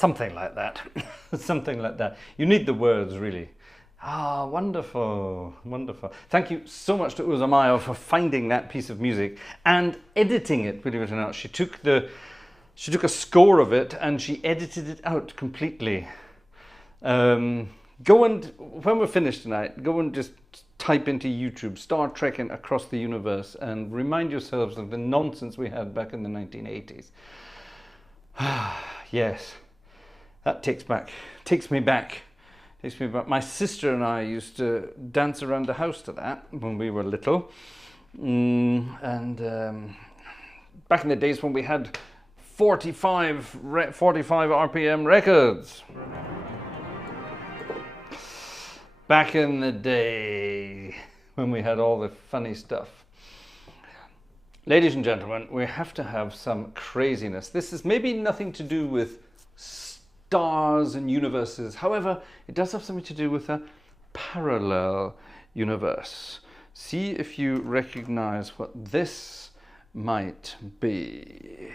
Something like that. Something like that. You need the words, really. Ah, wonderful, wonderful. Thank you so much to Uzamayo for finding that piece of music and editing it, believe it or not. She took a score of it and she edited it out completely. Go and, when we're finished tonight, go and just type into YouTube Star Trekking Across the Universe and remind yourselves of the nonsense we had back in the 1980s. Yes, that takes me back. My sister and I used to dance around the house to that when we were little. Back in the days when we had 45 RPM records. Back in the day when we had all the funny stuff. Ladies and gentlemen, we have to have some craziness. This is maybe nothing to do with stars and universes. However, it does have something to do with a parallel universe. See if you recognize what this might be.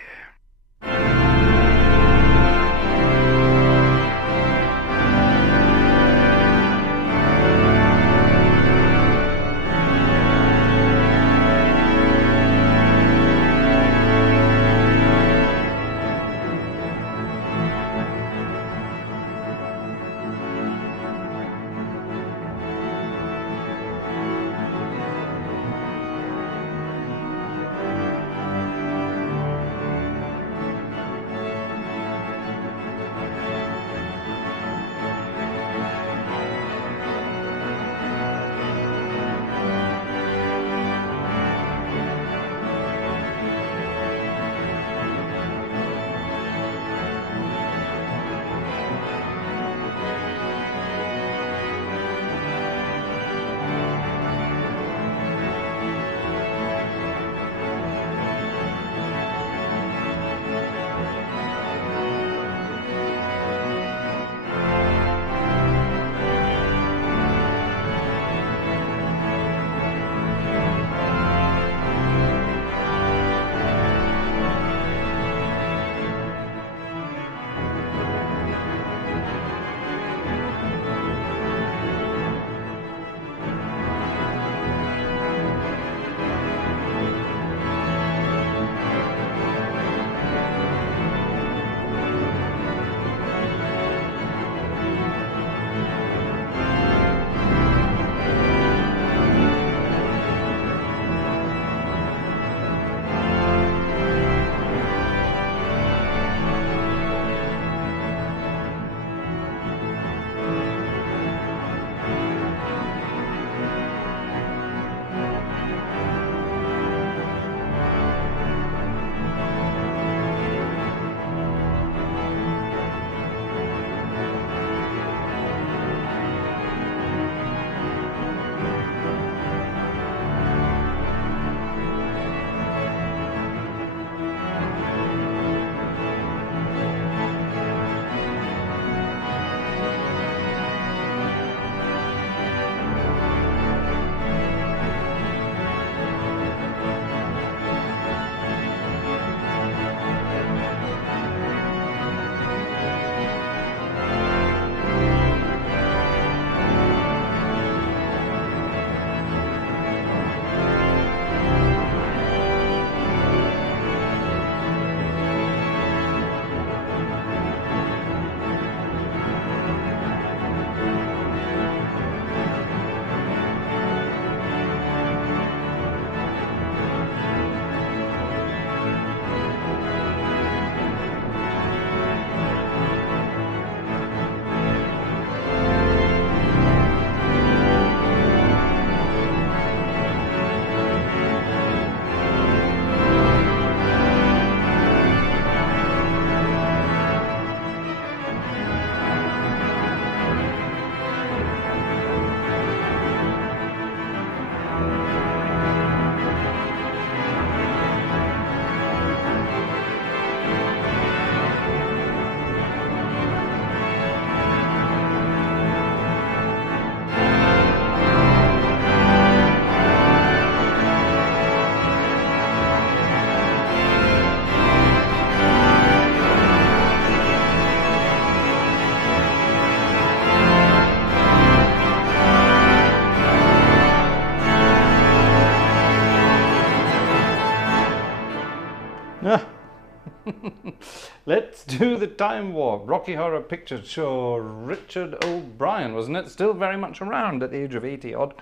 Let's do the time warp. Rocky Horror Picture Show. Richard O'Brien, wasn't it? Still very much around at the age of 80 odd.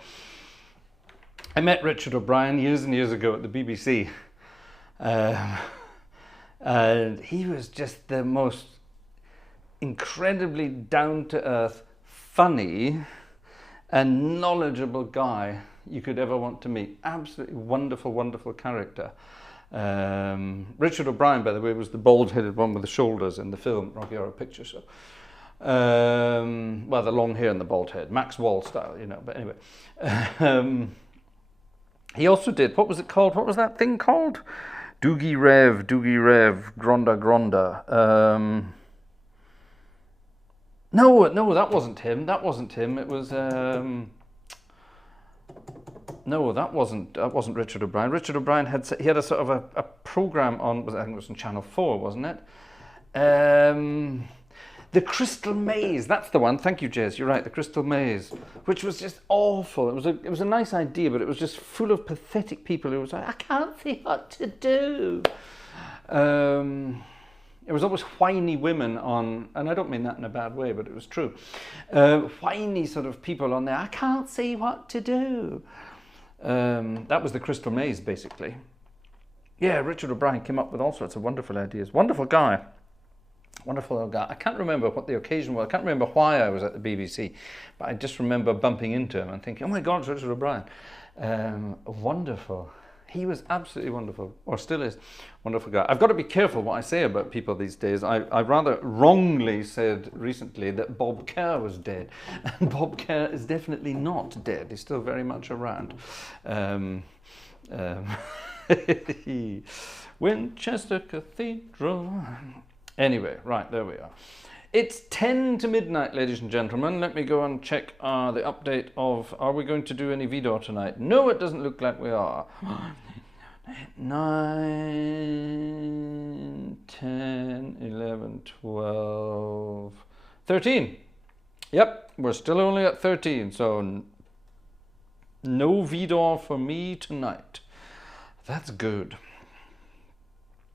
I met Richard O'Brien years and years ago at the BBC. And he was just the most incredibly down-to-earth, funny and knowledgeable guy you could ever want to meet. Absolutely wonderful, wonderful character. Richard O'Brien, by the way, was the bald-headed one with the shoulders in the film Rocky Horror Picture Show. Well, the long hair and the bald head, Max Wall style, you know. But anyway, he also did, what was it called? What was that thing called? Doogie Rev, Gronda Gronda. No, that wasn't him. That wasn't him. It was no, that wasn't Richard O'Brien. Richard O'Brien had a sort of a program on, I think it was on Channel 4, wasn't it? The Crystal Maze, that's the one. Thank you, Jez. You're right, the Crystal Maze, which was just awful. It was a nice idea, but it was just full of pathetic people who was like, I can't see what to do. It was always whiny women on, and I don't mean that in a bad way, but it was true. Whiny sort of people on there. I can't see what to do. That was the Crystal Maze, basically. Yeah, Richard O'Brien came up with all sorts of wonderful ideas. Wonderful guy. Wonderful guy. I can't remember what the occasion was. I can't remember why I was at the BBC, but I just remember bumping into him and thinking, oh my God, it's Richard O'Brien. Wonderful. He was absolutely wonderful, or still is. Wonderful guy. I've got to be careful what I say about people these days. I rather wrongly said recently that Bob Kerr was dead. And Bob Kerr is definitely not dead. He's still very much around. Winchester Cathedral. Anyway, right, there we are. It's 10 to midnight, ladies and gentlemen. Let me go and check the update of, are we going to do any Vidor tonight? No, it doesn't look like we are. 9, 10, 11, 12, 13. Yep, we're still only at 13, so no Vidor for me tonight. That's good.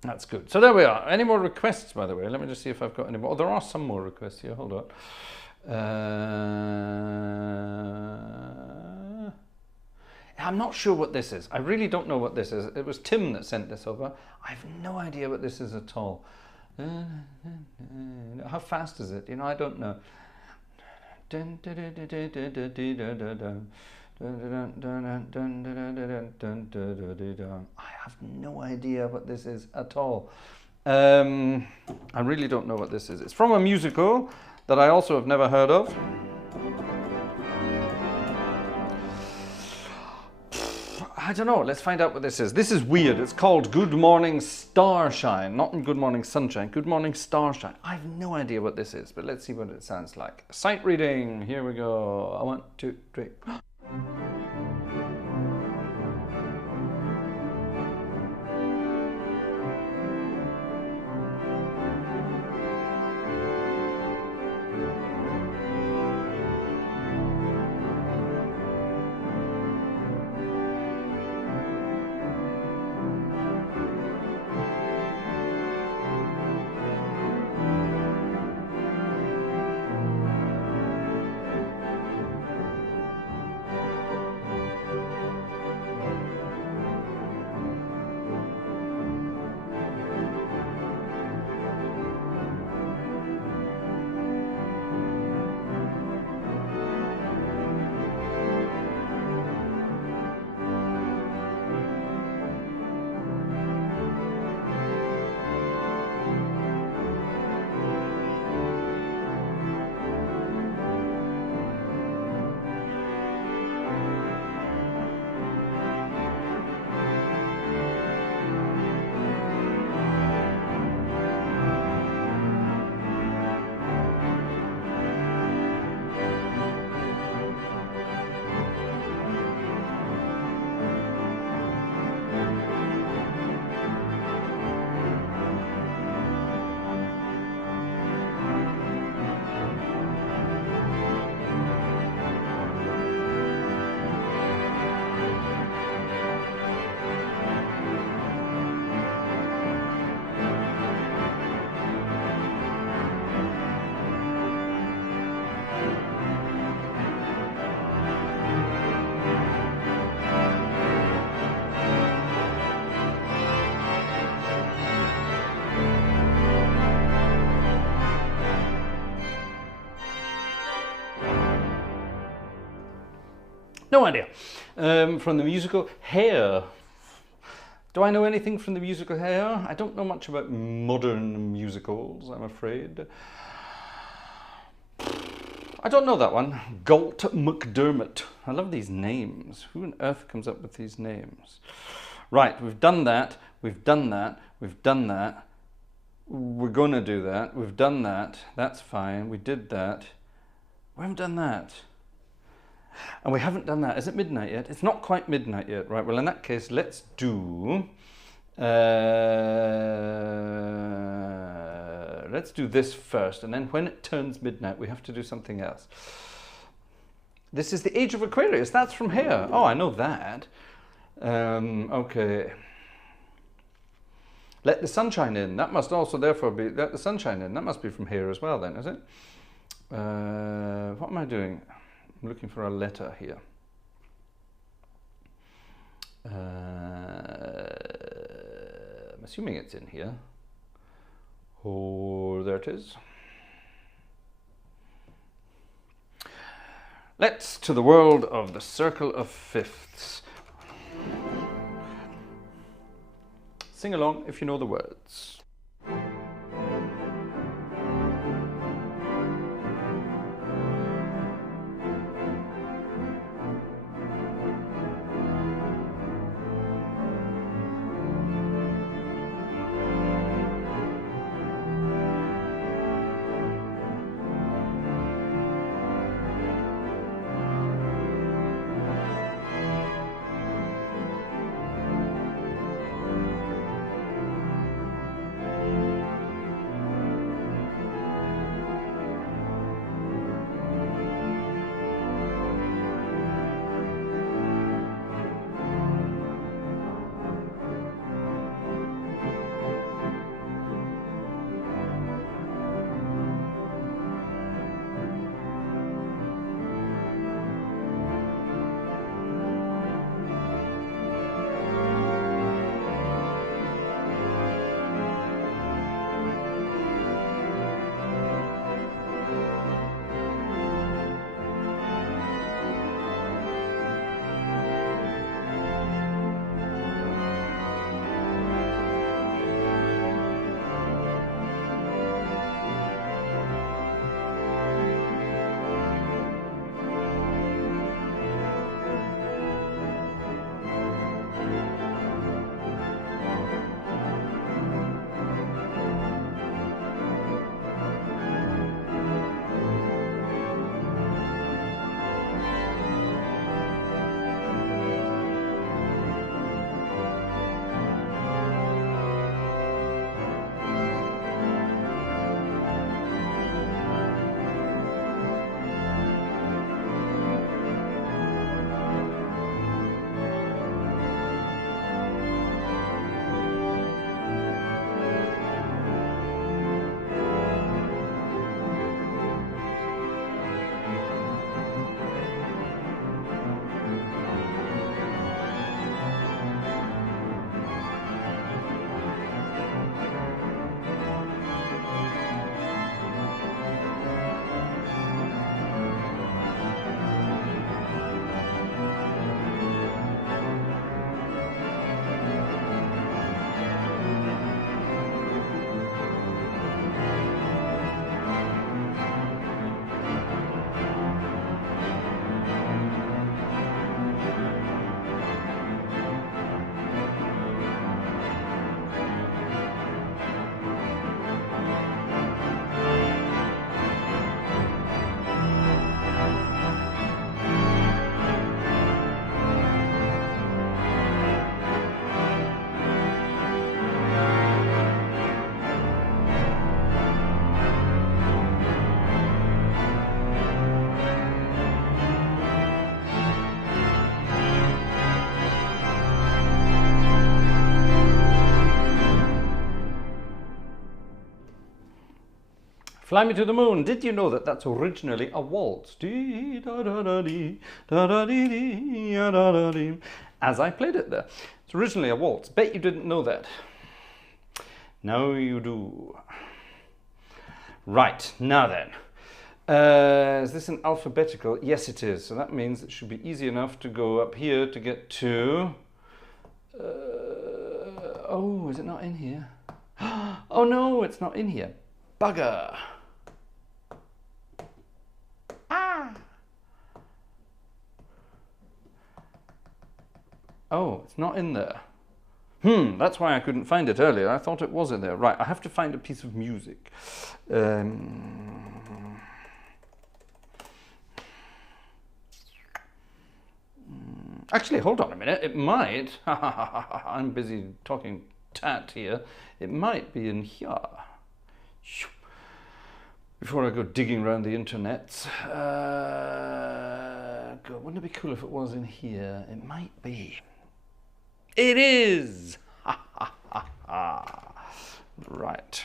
That's good. So there we are. Any more requests, by the way? Let me just see if I've got any more. Oh, there are some more requests here. Hold on. I'm not sure what this is. I really don't know what this is. It was Tim that sent this over. I have no idea what this is at all. How fast is it? You know, I don't know. I have no idea what this is at all. I really don't know what this is. It's from a musical that I also have never heard of. I don't know. Let's find out what this is. This is weird. It's called Good Morning Starshine. Not in Good Morning Sunshine. Good Morning Starshine. I have no idea what this is, but let's see what it sounds like. Sight reading. Here we go. 1, 2, 3. No idea. From the musical Hair. Do I know anything from the musical Hair? I don't know much about modern musicals, I'm afraid. I don't know that one. Galt McDermott. I love these names. Who on earth comes up with these names? Right, we've done that. We've done that. We've done that. We're going to do that. We've done that. That's fine. We did that. We haven't done that. And we haven't done that. Is it midnight yet? It's not quite midnight yet. Right, well, in that case, let's do... let's do this first, and then when it turns midnight, we have to do something else. This is the Age of Aquarius. That's from Hair. Oh, I know that. Okay. Let the Sunshine In. That must also therefore be... Let the Sunshine In. That must be from Hair as well then, is it? What am I doing? I'm looking for a letter here. I'm assuming it's in here. Oh, there it is. Let's to the world of the Circle of Fifths. Sing along if you know the words. Fly Me to the Moon. Did you know that that's originally a waltz? As I played it there. It's originally a waltz. Bet you didn't know that. Now you do. Right, now then. Is this an alphabetical? Yes, it is. So that means it should be easy enough to go up here to get to... oh, is it not in here? Oh no, it's not in here. Bugger. Ah. Oh, it's not in there. That's why I couldn't find it earlier. I thought it was in there. Right, I have to find a piece of music. Actually, hold on a minute. It might. I'm busy talking tat here. It might be in here. Before I go digging around the internet. God, wouldn't it be cool if it was in here? It might be. It is! Right.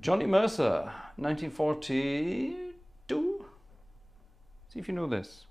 Johnny Mercer, 1942. See if you know this.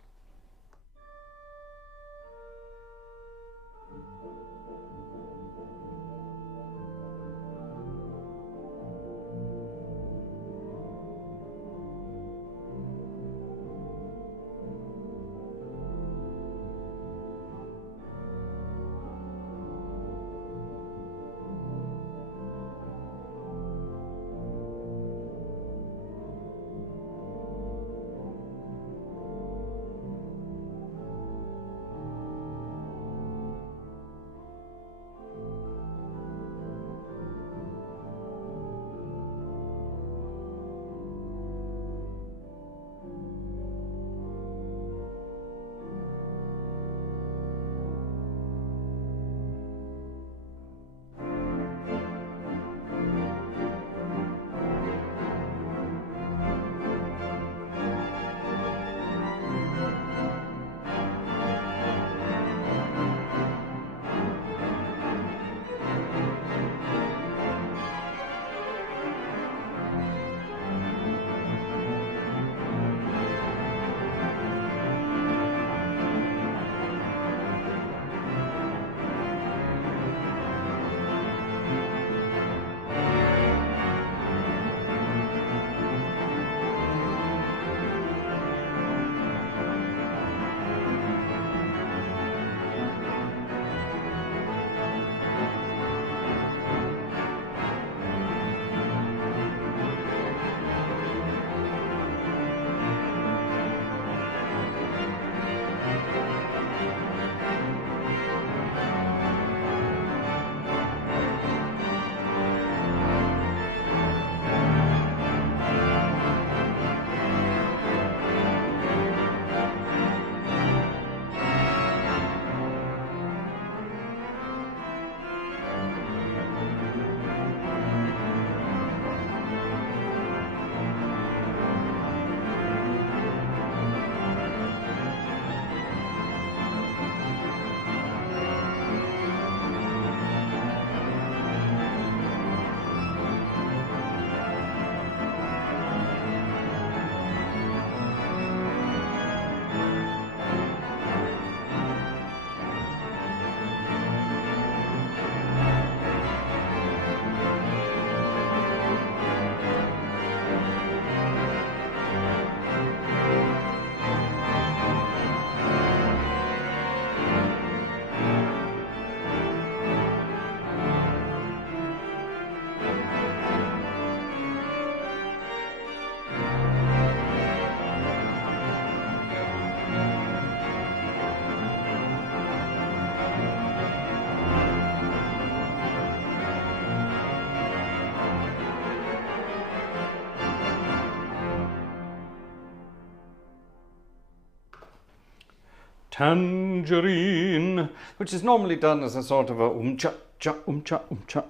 Tangerine, which is normally done as a sort of a cha cha cha cha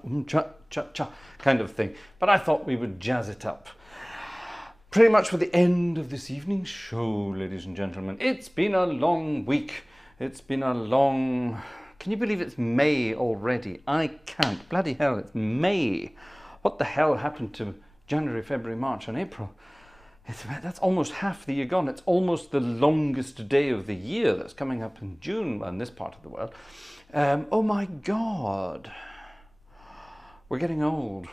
cha cha kind of thing, but I thought we would jazz it up. Pretty much for the end of this evening's show, ladies and gentlemen. It's been a long week. It's been a long... Can you believe it's May already? I can't. Bloody hell, it's May. What the hell happened to January, February, March and April? That's almost half the year gone. It's almost the longest day of the year that's coming up in June in this part of the world. Oh my God. We're getting old.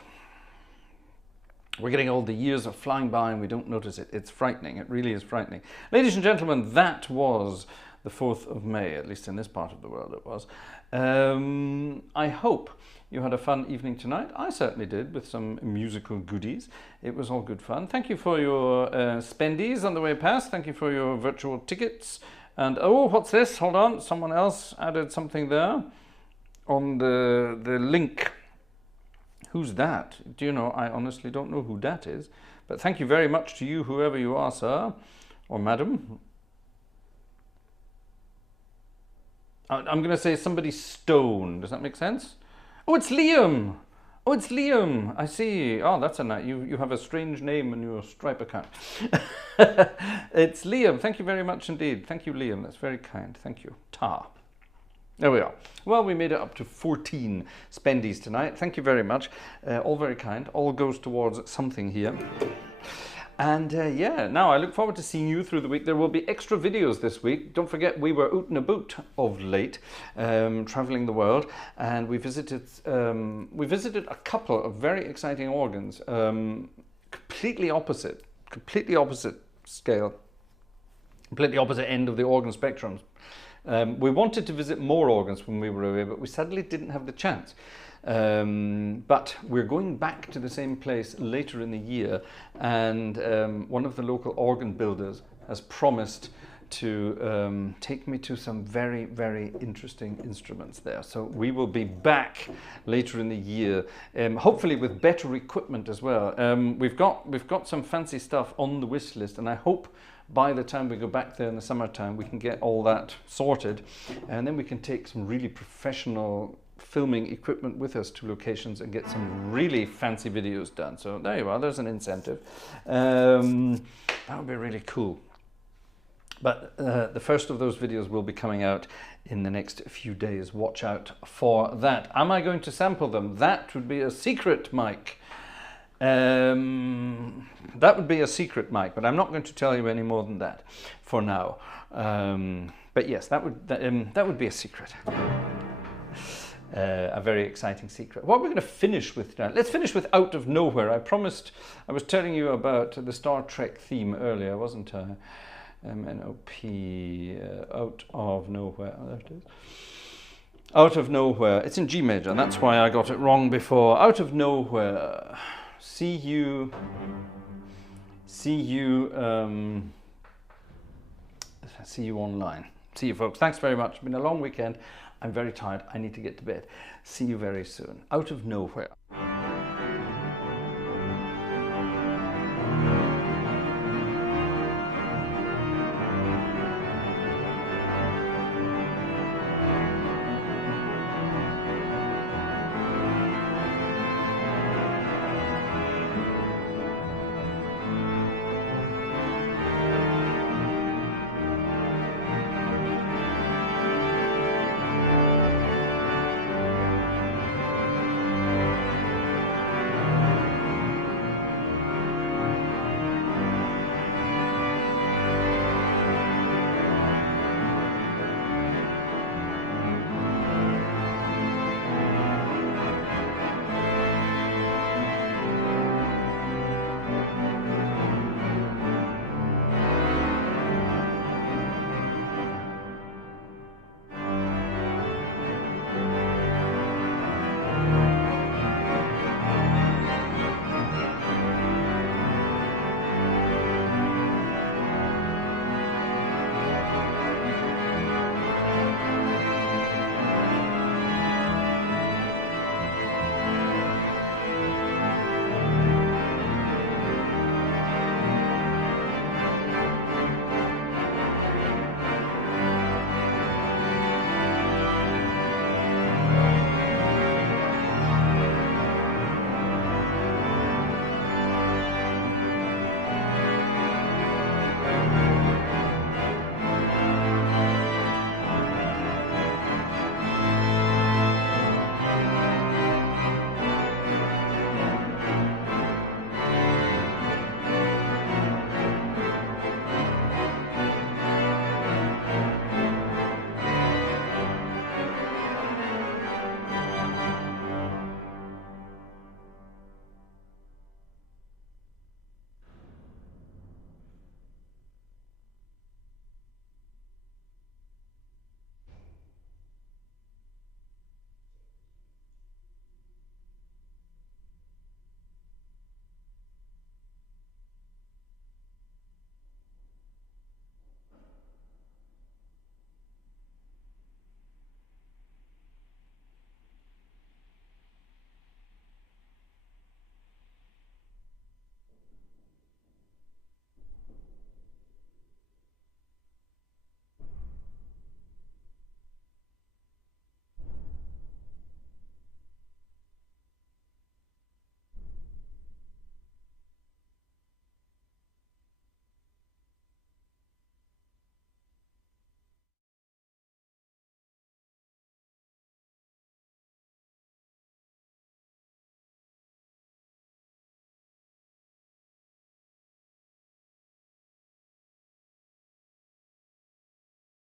We're getting old. The years are flying by and we don't notice it. It's frightening. It really is frightening. Ladies and gentlemen, that was the 4th of May, at least in this part of the world it was. I hope you had a fun evening tonight. I certainly did, with some musical goodies. It was all good fun. Thank you for your spendies on the way past. Thank you for your virtual tickets. And oh, what's this? Hold on. Someone else added something there on the link. Who's that? Do you know? I honestly don't know who that is. But thank you very much to you, whoever you are, sir or madam. I'm going to say somebody Stone. Does that make sense? Oh, it's Liam. Oh, it's Liam. I see. Oh, that's a nice. You have a strange name in your Stripe account. It's Liam. Thank you very much indeed. Thank you, Liam. That's very kind. Thank you. Ta. There we are. Well, we made it up to 14 spendies tonight. Thank you very much. All very kind. All goes towards something here. And yeah, now I look forward to seeing you through the week. There will be extra videos this week. Don't forget, we were out and about of late, traveling the world, and we visited a couple of very exciting organs, completely opposite scale, completely opposite end of the organ spectrum. We wanted to visit more organs when we were away, but we sadly didn't have the chance. But we're going back to the same place later in the year, and one of the local organ builders has promised to take me to some very, very interesting instruments there. So we will be back later in the year, hopefully with better equipment as well. We've got some fancy stuff on the wish list, and I hope by the time we go back there in the summertime we can get all that sorted, and then we can take some really professional filming equipment with us to locations and get some really fancy videos done. So there you are, there's an incentive. That would be really cool. But the first of those videos will be coming out in the next few days. Watch out for that. Am I going to sample them? That would be a secret, Mike. That would be a secret, Mike, but I'm not going to tell you any more than that for now. But yes, that would be a secret. A very exciting secret. What we're going to finish with now, let's finish with Out of Nowhere. I promised, I was telling you about the Star Trek theme earlier, wasn't I? M-N-O-P, Out of Nowhere. Oh, there it is. Out of Nowhere. It's in G major, and that's why I got it wrong before. Out of Nowhere. See you online. See you, folks. Thanks very much. It's been a long weekend. I'm very tired. I need to get to bed. See you very soon. Out of Nowhere.